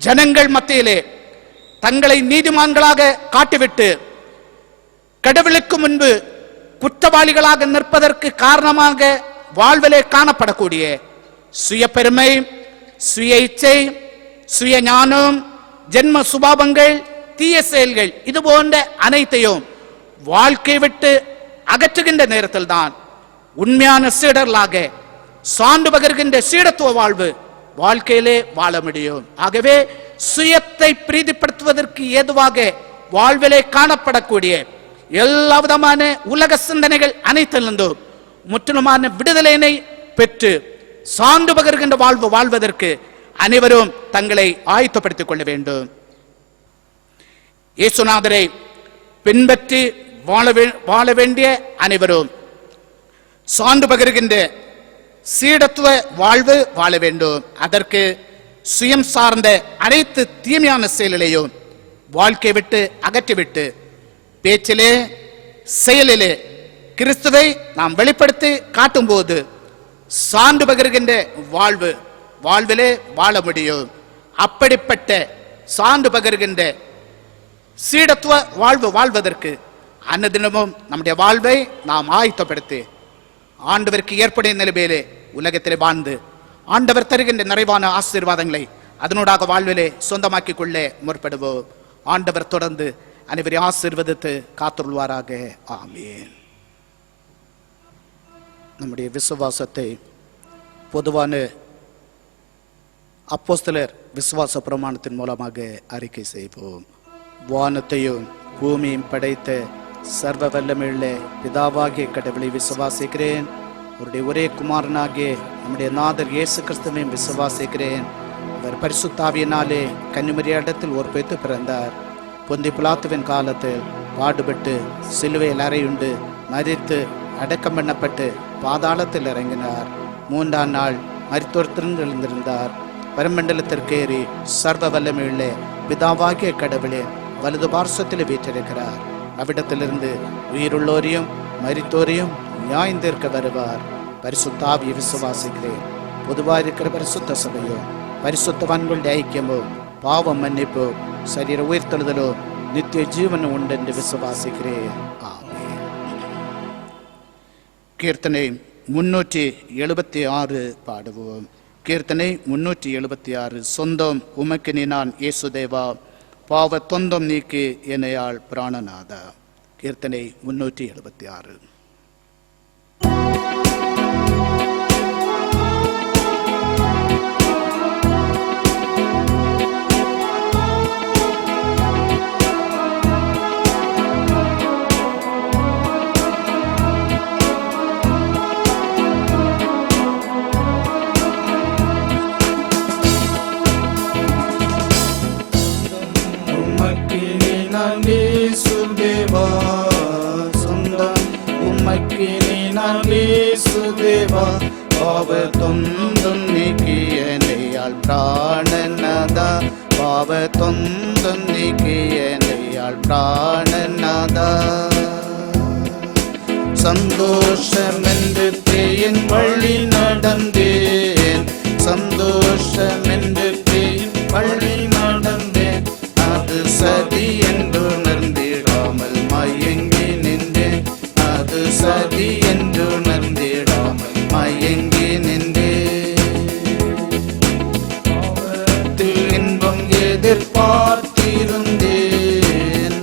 ஜனங்கள் மத்தியிலே தங்களை நீதிமான்களாக காட்டிவிட்டு கடவுளுக்கு முன்பு குற்றவாளிகளாக நிற்பதற்கு காரணமாக வாழ்விலே காணப்படக்கூடிய சுய பெருமை, சுய இச்சை, சுய ஞானம், ஜென்ம சுபாவங்கள், தீய செயல்கள், இது போன்ற அனைத்தையும் வாழ்க்கை விட்டு அகற்றுகின்ற நேரத்தில் தான் உண்மையான சீடர்களாக சான்று பகிர்கின்ற சீடத்துவ வாழ்வு வாழ்க்கையிலே வாழ முடியும். ஆகவே சுயத்தை பிரீதிப்படுத்துவதற்கு ஏதுவாக வாழ்விலே காணப்படக்கூடிய எல்லா விதமான உலக சிந்தனைகள் அனைத்திலிருந்தும் முற்றிலுமான விடுதலையினை பெற்று சான்று பகிர்கின்ற வாழ்வு வாழ்வதற்கு அனைவரும் தங்களை ஆயத்தப்படுத்திக் கொள்ள வேண்டும். இயேசுநாதரை பின்பற்றி வாழ வேண்டிய அனைவரும் சான்று பகிர்கின்ற சீடத்துவ வாழ்வு வாழ வேண்டும். அதற்கு சுயம் சார்ந்த அனைத்து தீமையான செயல்களையும் வாழ்க்கை விட்டு அகற்றிவிட்டு பேச்சிலே செயலிலே கிறிஸ்துவை நாம் வெளிப்படுத்தி காட்டும் போது சான்று பகிர்கின்ற வாழ்விலே வாழ முடியும். அப்படிப்பட்ட சான்று பகிர்கின்ற சீடத்துவ வாழ்வதற்கு அன்னதினமும் நம்முடைய வாழ்வை நாம் ஆயத்தப்படுத்தி ஆண்டவருக்கு ஏற்புடைய நிலைமையிலே உலகத்திலே வாழ்ந்து ஆண்டவர் தருகின்ற நிறைவான ஆசீர்வாதங்களை அதனூடாக வாழ்விலே சொந்தமாக்கிக் கொள்ள முற்படுவோம். ஆண்டவர் தொடர்ந்து அனைவரை ஆசீர்வதித்து காத்துள்வாராக. ஆமென். நம்முடைய விசுவாசத்தை பொதுவான அப்போஸ்தலர் விசுவாச பிரமாணத்தின் மூலமாக அறிக்கை செய்வோம். வானத்தையும் பூமியும் படைத்த சர்வ வல்லமையுள்ள பிதாவாகிய கடவுளை விசுவாசிக்கிறேன். அவருடைய ஒரே குமாரனாகிய நம்முடைய நாதர் இயேசு கிறிஸ்துவையும் விசுவாசிக்கிறேன். அவர் பரிசுத்தாவியினாலே கன்னிமரியாடத்தில் ஒருபேத்து பிறந்தார். பொந்தி பிலாத்துவின் காலத்தில் பாடுபட்டு சிலுவையில் அறையுண்டு மரித்து அடக்கம் பண்ணப்பட்டு பாதாளத்தில் இறங்கினார். 3ஆம் நாள் மரித்தோர்த்திருந்து எழுந்திருந்தார். பரமண்டலத்திற்கேறி சர்வ வல்லமையுள்ள பிதாவாகிய கடவுளே வலது பார்சத்தில் வீற்றிருக்கிறார். அவ்விடத்திலிருந்து உயிருள்ளோரையும் மரித்தோரையும் நியாயந்தீர்க்க வருவார். பரிசுத்தாவியை விசுவாசிக்கிறேன். பொதுவாக இருக்கிற பரிசுத்த சபையோ பரிசுத்தவான்களுடைய ஐக்கியமோ பாவம் மன்னிப்போ சரீர உயிர்த்தெழுதலோ நித்திய ஜீவனும் உண்டு என்று விசுவாசிக்கிறேன். ஆமென். கீர்த்தனை 376 பாடுவோம். கீர்த்தனை 376. சொந்தம் உமக்கு நீ நான் இயேசுதேவா, பாவ தொந்தம் நீக்கி என்னையாள் பிராணநாதா. கீர்த்தனை 376. பாவ தொந்தம் நீக்கிய என்னையாள் பிராணநாதா, பாவ தொந்தம் நீக்கிய என்னையாள் பிராணநாதா. சந்தோஷமென்று தேயின் வழி நடந்தேன், சந்தோஷமென்று தேயின் வழி நடந்தேன். அது சதி என்று உணர்ந்திடாமல் மயங்கி நின்றேன், அது சதி என்று உணர்ந்திடாமல் மயங்கி நின்றேன். பாவத்தில் இன்பம் எதிர்பார்த்திருந்தேன்,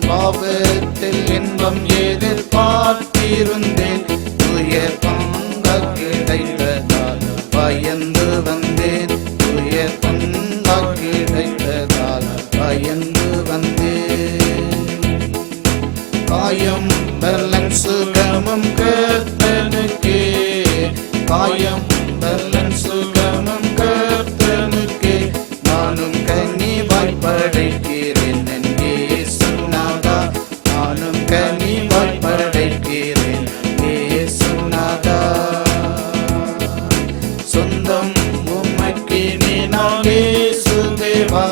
பாவத்தில் இன்பம் எதிர்பார்த்திருந்தேன். துயர் பங்க கிடைத்ததால் பயந்து வந்தேன், துயர் பங்க கிடைத்ததால் பயந்து வந்தேன். காயம் பலன் சுகமும் கர்த்தனுக்கே, காயம் பலன் சுகமும் கர்த்தனுக்கே. நானும் கனிவாய் படைக்கிறேன் என் இயேசுநாதா, நானும் கனிவாய் படைக்கிறேன் இயேசுநாதா. சொந்தம் உமக்கு நீ நான் இயேசுதேவா,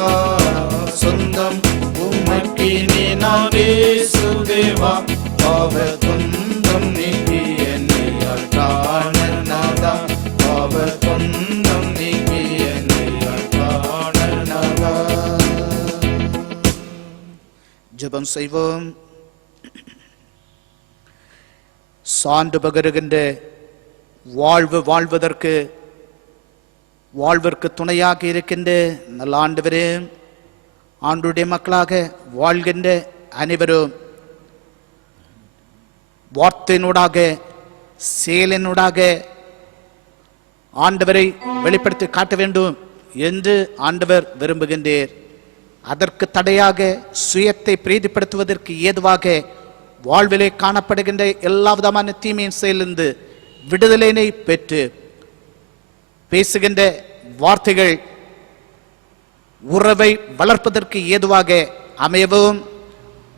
சொந்தம் உமக்கு நீ நான் இயேசுதேவா. பாவ தொந்தம் நீக்கி என்னையாள் பிராணநாதா, பாவ தொந்தம் நீக்கி என்னையாள் பிராணநாதா. ஜெபம் செய்வோம். சான்று பகருகின்ற வாழ்விற்கு துணையாக இருக்கின்ற நல்ல ஆண்டவரே, ஆண்டுடைய மக்களாக வாழ்கின்ற அனைவரும் வார்த்தையினூடாக செயலினூடாக ஆண்டவரை வெளிப்படுத்தி காட்ட வேண்டும் என்று ஆண்டவர் விரும்புகின்றீர். அதற்கு தடையாக சுயத்தை பிரீதிப்படுத்துவதற்கு ஏதுவாக வாழ்விலே காணப்படுகின்ற எல்லா விதமான தீமையின் செயலிருந்து விடுதலையினை பெற்று பேசுகின்ற வார்த்தைகள் உறவை வளர்ப்பதற்கு ஏதுவாக அமையவும்,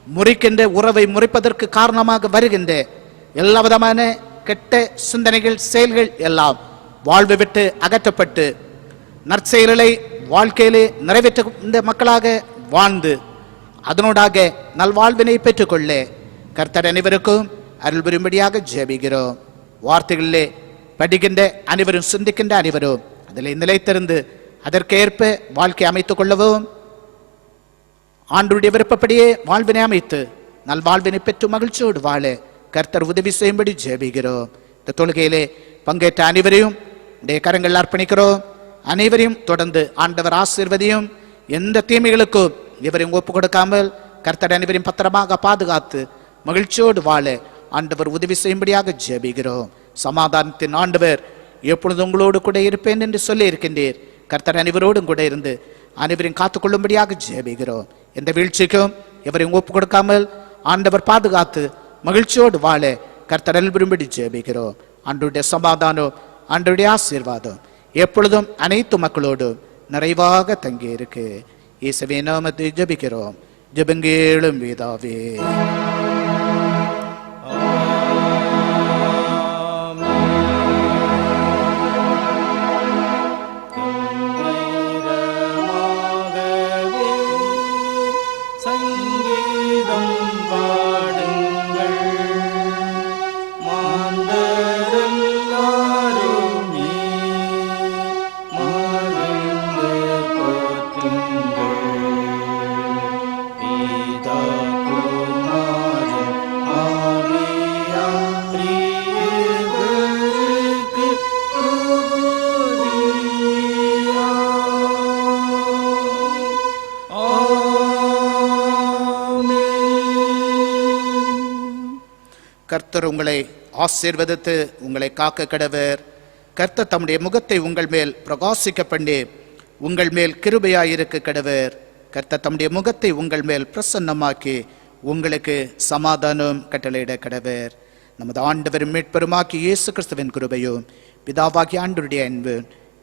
முறிக்கின்ற உறவை முறிப்பதற்கு காரணமாக வருகின்ற எல்லா விதமான கெட்ட சிந்தனைகள் செயல்கள் எல்லாம் வாழ்வை விட்டு அகற்றப்பட்டு நற்செயல்களை வாழ்க்கையிலே நிறைவேற்ற மக்களாக வாழ்ந்து அதனூடாக நல்வாழ்வினை பெற்றுக்கொள்ள கர்த்தர் அனைவருக்கும் அருள் புரியும்படியாக ஜெபிக்கிறோம். வார்த்தைகளிலே படிக்கின்ற அனைவரும், சிந்திக்கின்ற அனைவரும் அதில் நிலைத்திருந்து அதற்கேற்ப வாழ்க்கை அமைத்துக் கொள்ளவும், ஆண்டுடைய விருப்பப்படியே வாழ்வினை அமைத்து நல்வாழ்வினை பெற்று மகிழ்ச்சியோடு வாழ கர்த்தர் உதவி செய்யும்படி ஜெபிக்கிறோம். இந்த தொழுகையிலே பங்கேற்ற அனைவரையும் உடைய கரங்கள் அர்ப்பணிக்கிறோம். அனைவரையும் தொடர்ந்து ஆண்டவர் ஆசீர்வதியும். எந்த தீமைகளுக்கும் இவரையும் ஒப்பு கொடுக்காமல் கர்த்தர் அனைவரையும் பத்திரமாக பாதுகாத்து மகிழ்ச்சியோடு வாழ ஆண்டவர் உதவி செய்யும்படியாக ஜெபிக்கிறோம். சமாதானத்தின் ஆண்டவர் எப்பொழுது உங்களோடு கூட இருப்பேன் என்று சொல்லி இருக்கின்றீர். கர்த்தர் அனைவரோடும் கூட இருந்து அனைவரையும் காத்துக்கொள்ளும்படியாக ஜெபிக்கிறோம். எந்த வீழ்ச்சிக்கும் எவரையும் ஒப்பு கொடுக்காமல் ஆண்டவர் பாதுகாத்து மகிழ்ச்சியோடு வாழ கர்த்தர் அருள் புரியும்படி ஜெபிக்கிறோம். ஆண்டவருடைய சமாதானம், ஆண்டவருடைய ஆசீர்வாதம் எப்பொழுதும் அனைத்து மக்களோடும் நிறைவாக தங்கி இருக்கு. இயேசுவே நாமத்தை ஜெபிக்கிறோம். ஜெபங்கேளும் பிதாவே. கர்த்தர் உங்களை ஆசீர்வதித்து உங்களை காக்க கடவர். கர்த்தர் தம்முடைய முகத்தை உங்கள் மேல் பிரகாசிக்க பண்ணி உங்கள் மேல் கிருபையாயிருக்க கடவர். கர்த்தர் தம்முடைய முகத்தை உங்கள் மேல் பிரசன்னமாக்கி உங்களுக்கு சமாதானம் கட்டளையிட கடவர். நமது ஆண்டவரும் மீட்பெருமாக்கி இயேசு கிறிஸ்துவின் கிருபையும் பிதாவாகி ஆண்டவருடைய அன்பு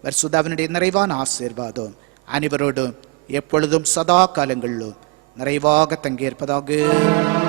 பரிசுத்தாவினுடைய நிறைவான ஆசீர்வாதம் அனைவரோடும் எப்பொழுதும் சதா காலங்களிலும் நிறைவாக தங்கியிருப்பதாக.